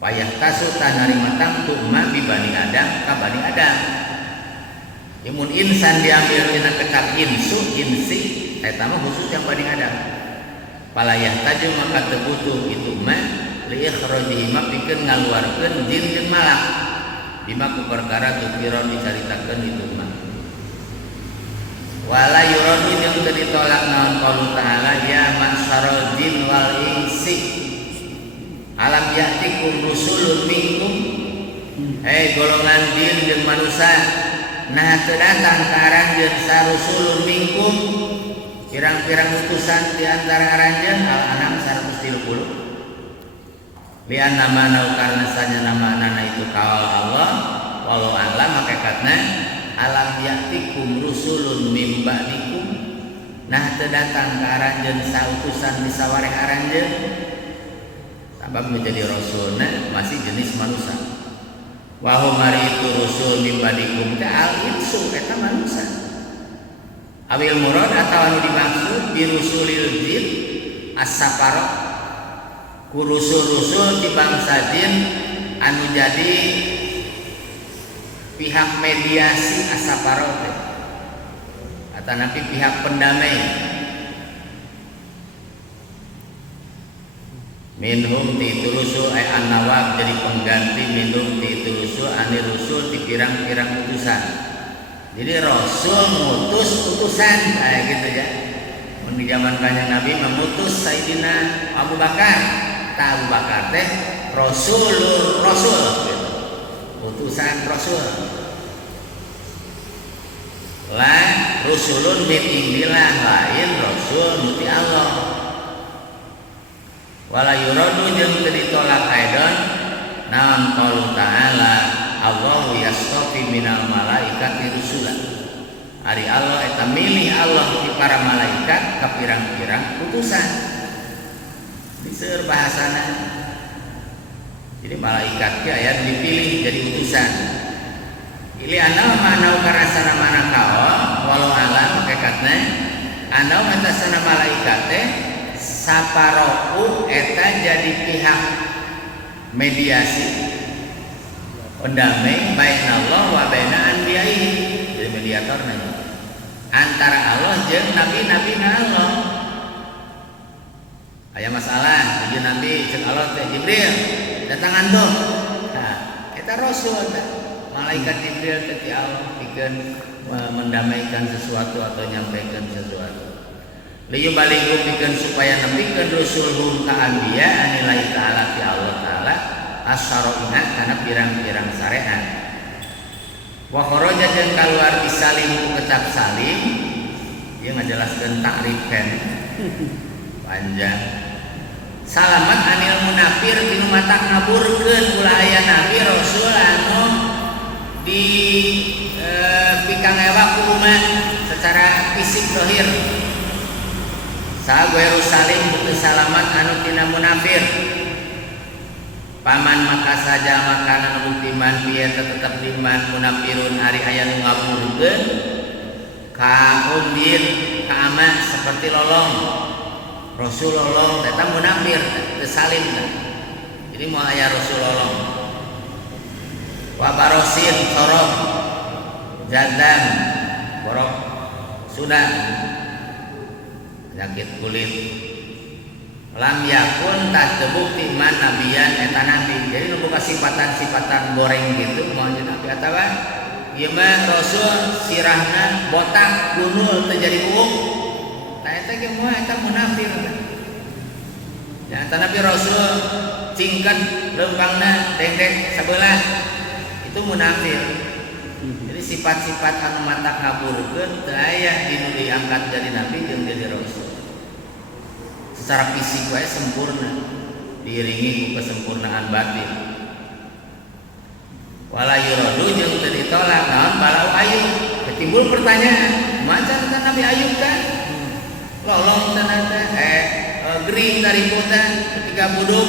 payah tasutah narima tangtu ma bi Bani Adam ka Bani Adam. Imun insan diambil tina kecap insu insi eta mah khusus yang Bani Adam. palayah taju maka tebutuh itu mah li ikhrajihi mah pikeun ngaluarkeun jin jeung malak bima ku perkara tukiron dicaritakeun itu mah wala yuradu jeung teu ditolak naon qaul ta'ala ya masyarul jin wal insi alam ya'tikum rusulun minkum golongan jin jeung manusia nah teu datang ka aranjeun sarusulun minkum pirang-pirang utusan di antara aranjeun Al-An'am 130 lian nama karena saja nama nana itu kawal Allah walau alam hakikatna alam ya'tikum rusulun mim ba'dikum nah teu datang ka aranjeun sautusan di sawareh aranjeun sabab menjadi rasulna masih jenis manusia wa hum itu rusul mim ba'dikum teh al-insu eta manusia awil murad atawa anu dimaksud bi rusulil jin as-safarah ku rusul-rusul di bangsa jin anu jadi pihak mediasi as-safarah atau nanti pihak pendamai minhum ti rusul ay an-nawab jadi pengganti minhum ti rusul ani rusul di pirang-pirang utusan jadi rasul ngutus utusan kayak gitu ya di zaman kanjeng Nabi memutus Sayyidina Abu Bakar Abu Bakar teh rasulur rasul gitu. Utusan rasul la rusulun min indillah lain rasul nuti Allah wala yuradu jeung teu ditolak aidon naon qaul ta'ala Allahu yastafi minal malaikati rusulan ari Allah eta milih Allah di para malaikat ka pirang-pirang utusan diseur bahasana jadi malaikat ge aya dipilih jadi utusan pilih anau manau karasana mana kawa walau alam hakikatna anau matasana malaikat teh saparoku eta jadi pihak mediasi pendamai baina Allah wa baina anbiya'i jadi mediatorna antara Allah jeung nabi-nabi Allah aya masalah jeung nabi jeung Allah teh Jibril datang antum nah eta rasul malaikat Jibril teh ti Allah pikeun mendamaikan sesuatu atau nyampaikan sesuatu liyu balighu pikeun supaya nepikeun rusulhum ka anbiya anillahi ta'ala ti Allah ta'ala asyara'ina kana pirang-pirang syariat wa kharaja jeung kaluar bisalim kecap salim ieu ngajelaskeun takrifkan panjang salamat anil munafir tinu matak ngaburkeun ulah aya nabi rasul anu di pikang ewa ku umat secara fisik zahir saha gue salim butuh salamat anu tina munafir paman maka saja makanan buktiman biar tetap liman munafirun hari aya nu ngaburkeun ka umbir ka amah seperti lolong rasul lolong eta munafir teu salim jadi mau aya rasul lolong wa barosin sorok jadang borok sudah penyakit kulit lam yakun tak terbukti man nabiyan eta nabi jadi nu boga sifatan-sifatan goreng gitu moal nabi atawa ieu mah rasul sirahna botak gunul teu jadi buuk tah eta ge moal eta munafir ya eta nabi rasul cingket leumpangna dengdek sabelah itu munafir jadi sifat-sifat anu matak ngaburkeun teu aya dinu diangkat jadi nabi jeung jadi rasul secara fisik wae sempurna diiringi ku kesempurnaan batin wala yuradu jeung teu ditolak naon balau Ayub timbul pertanyaan macan kan Nabi Ayub kan lolong teh gering dari kota ketika buduk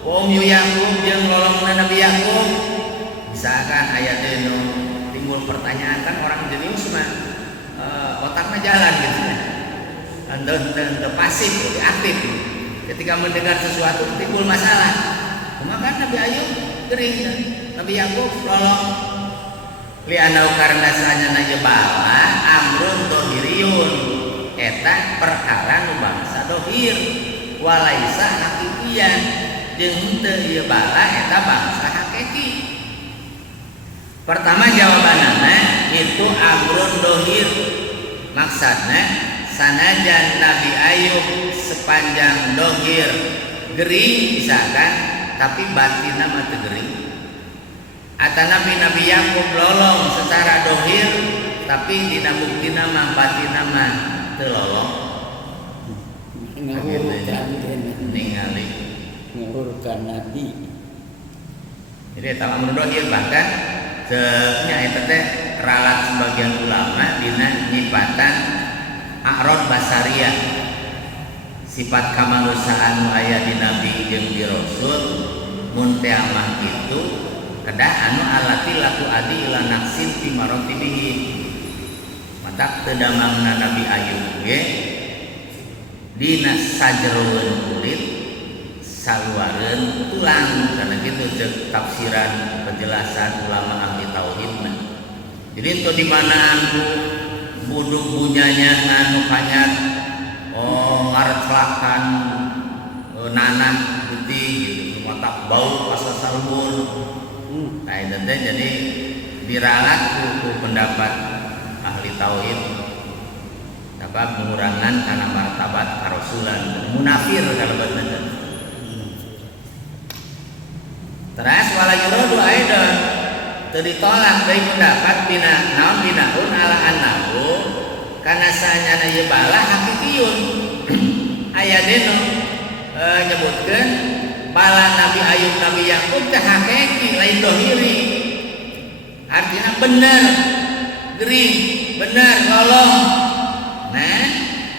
Om Yakub jeung lolongna Nabi Yakub misalkan aya teh nu timbul pertanyaan kan orang jenius mah otaknya jalan gitu dan pasif, jadi aktif. Ketika mendengar sesuatu timbul masalah. Maka Nabi Ayub gering, Nabi Yakub lolong. Lianau karena sanya najebala amrun dohiriyun. eta perkara nu bangsa dohir walaisa hakikian jeung teu ieu bala eta bangsa hakiki. Pertama jawabanana itu amrun dohir, maksudna sanajan Nabi Ayub sepanjang dohir gering misalkan tapi batinna mah teu gering. Atau Nabi Yakub lolong secara dohir tapi dina buktina mah batinna mah teu lolong. Ningali ngurutkan Nabi. Jadi eta amrun dohir bahkan nyaeta teh ralat sebagian ulama dina nyipatan a'rad basariyah, sifat kamanusiaan nu aya di nabi jeung di rasul mun teh mah kitu kedah anu alati laku adi ila naksin fi maratibihi. Mata teu damangna Nabi Ayub ge dina sajroeun kulit saluareun tulang karena gitu cek tafsiran penjelasan ulama ahli tauhid mah. Jadi itu di mana buduk bunyanya nganu kanyat ngarcelakan nanah putih gitu mata bau asa salbur. Nah itu teh jadi diralat ku pendapat ahli tauhid apa pengurangan karena martabat karasulan munafir kalau bener. Terus wala yuradu aidan teu ditolak deui pendapat dina naon dinaun ala annahu kana sanyana ieu bala hakikiyun. Aya deno nyebutkeun bala Nabi Ayub Nabi Yakub teh hakiki lain dohiri. Artinya bener gering, bener lolong. Nah,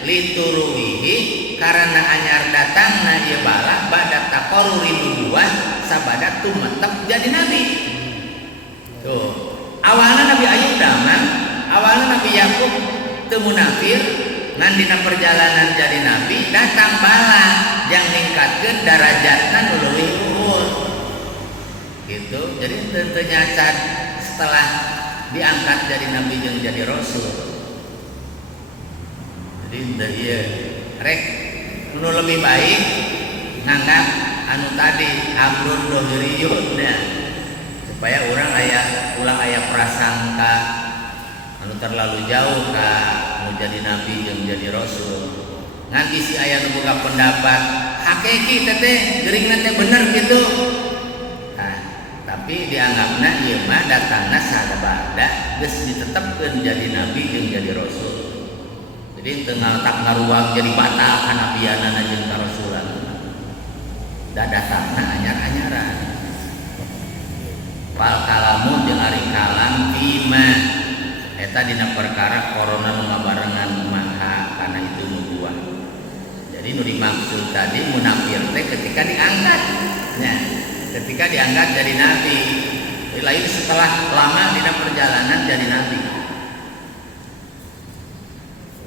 lituruwihi karena anyar datangna ieu bala badak taqarruri nubuwah sabada tumetep jadi nabi. Tuh, awalnya Nabi Ayub damang, awalnya Nabi Yakub teu munafir, ngan dina perjalanan jadi nabi datang bala yang ningkatkeun darajatna nu leuwih luhur. Gitu. Jadi teu nyacan setelah diangkat jadi nabi jeung jadi rasul. Jadi teu ieu rek nu lebih baik nganggap anu tadi amrun dohiriyun ya, supaya orang ulang aya prasangka anu terlalu jauh ka nu jadi nabi jeung jadi rasul. Ngan isi aya nu boga pendapat hakiki teh geuringna teh bener gitu. Nah, tapi dianggapna ieu mah datangna sadabada geus ditetepkeun jadi nabi jeung jadi rasul. Jadi teu tak ngaruang jadi batal kanabianana jeung karasulan. Da datangna anyar-anyaran. Fal kalamu jeung ari kalam fima eta dina perkara corona nu ngabarengan maha kana itu nubuah. Jadi nu dimaksud tadi munafir teh ketika diangkat. Ya, ketika diangkat jadi nabi. Lain setelah lama dina perjalanan jadi nabi.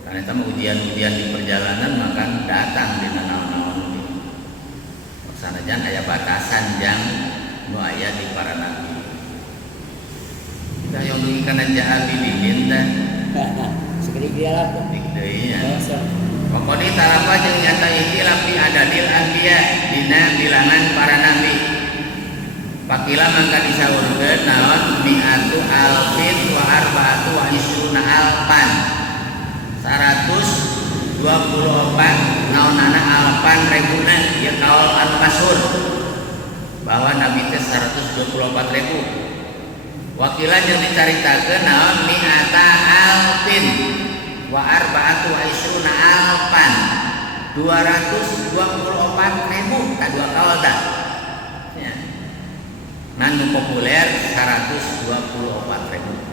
Karena itu ujian-ujian di perjalanan maka datang dina naon-naon. Sanajan aya batasan jang nu aya di para nabi. Kita yang mengikan aja bibimin dan sekali dia lah. Deui nya. Pokoknya talapa jeung nyata iki lapi adadil anbiya dina bilangan para nabi. Pakila mangka disaurkeun naon mi'atu alfin wa arba'atu wa isruna alfan. 124 naonana alfan rebuna ieu kaul anu masyhur bahwa nabi teh 124.000. Wakila jeung dicaritakeun naon mi'ata alfin wa arba'atu wa isruna alfan 224.000 ka dua kaul tah. Ya. Nan populer 124.000.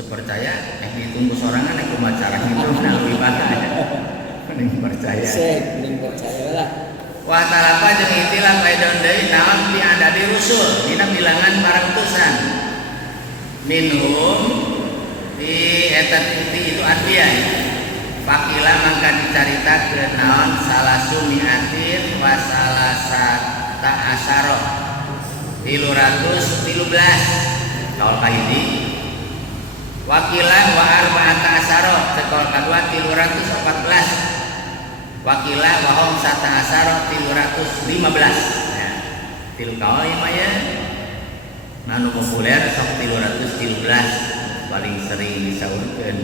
Percaya ditunggu sorangan aku macara itu lebih bagus mending percaya lah wa talapa jeung itilah paidon deui naon ti ada di rusul dina bilangan para utusan minhum di eta itu anbiya pakila mangka dicaritakeun naon salasumiatin wa salasata asyara 313 kaul kahiji Wakilah wa arba'ata asaro sekol kadua 314. Wakilah wa homsata asaro 315. Nah, tilu kaul maya anu populer sok 313 paling sering disaurkeun.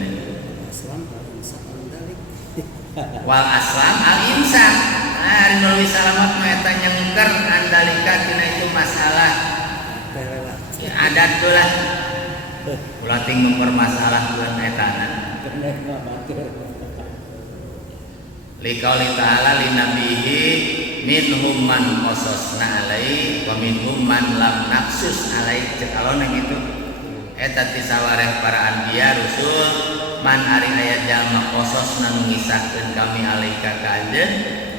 Islam al-insan dalik. Wal aslam al-insan. Nah, ari nu leuwih salamet mah eta nyengker andalika tina itu masalah adat lah. Ulah ting mempermasalahkeun eta. Bener mah matur. Liqauli ta'ala li nabihi minhum man qasasna alai wa minhum man lam naqsus alai cek alona gitu. Eta ti sawareh para anbiya rusul man ari aya jalma qasasna ngisahkeun kami alaika ka anjeun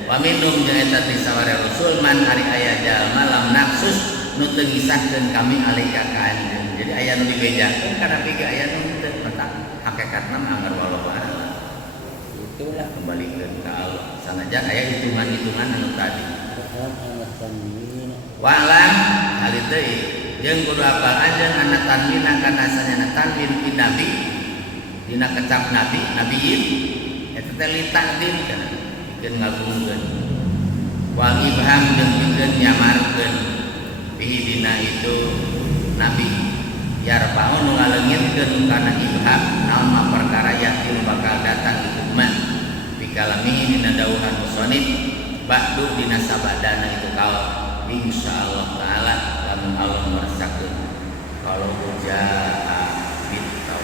wa minhum jeung eta ti sawareh rusul man ari aya jalma lam naqsus nu teu ngisahkeun kami alaika ka anjeun. Jadi aya nu dibejakeun kana piga aya nu teu matak hakikatna anggar wallahu a'lam. Itulah Kembalikan ke Allah sanajan aya hitungan-hitungan anu tadi tanwin. walam hal teh jeung kudu apal anjeun ana tanwin kana asana tanwin ti nabi dina kecap nabiin eta teh li takdim kana pikeun ngagungkeun wal ibham jeung pikeun nyamarkeun bihi dina itu nabi yarfa'u nu ngaleungitkeun kana ibham naon mah perkara yakin bakal datang itu mah bikalamihi dina dawuhan musannif ba'du dina sabadana itu kaul insyaallah taala lamun Allah meresakeun kalau jaa bitau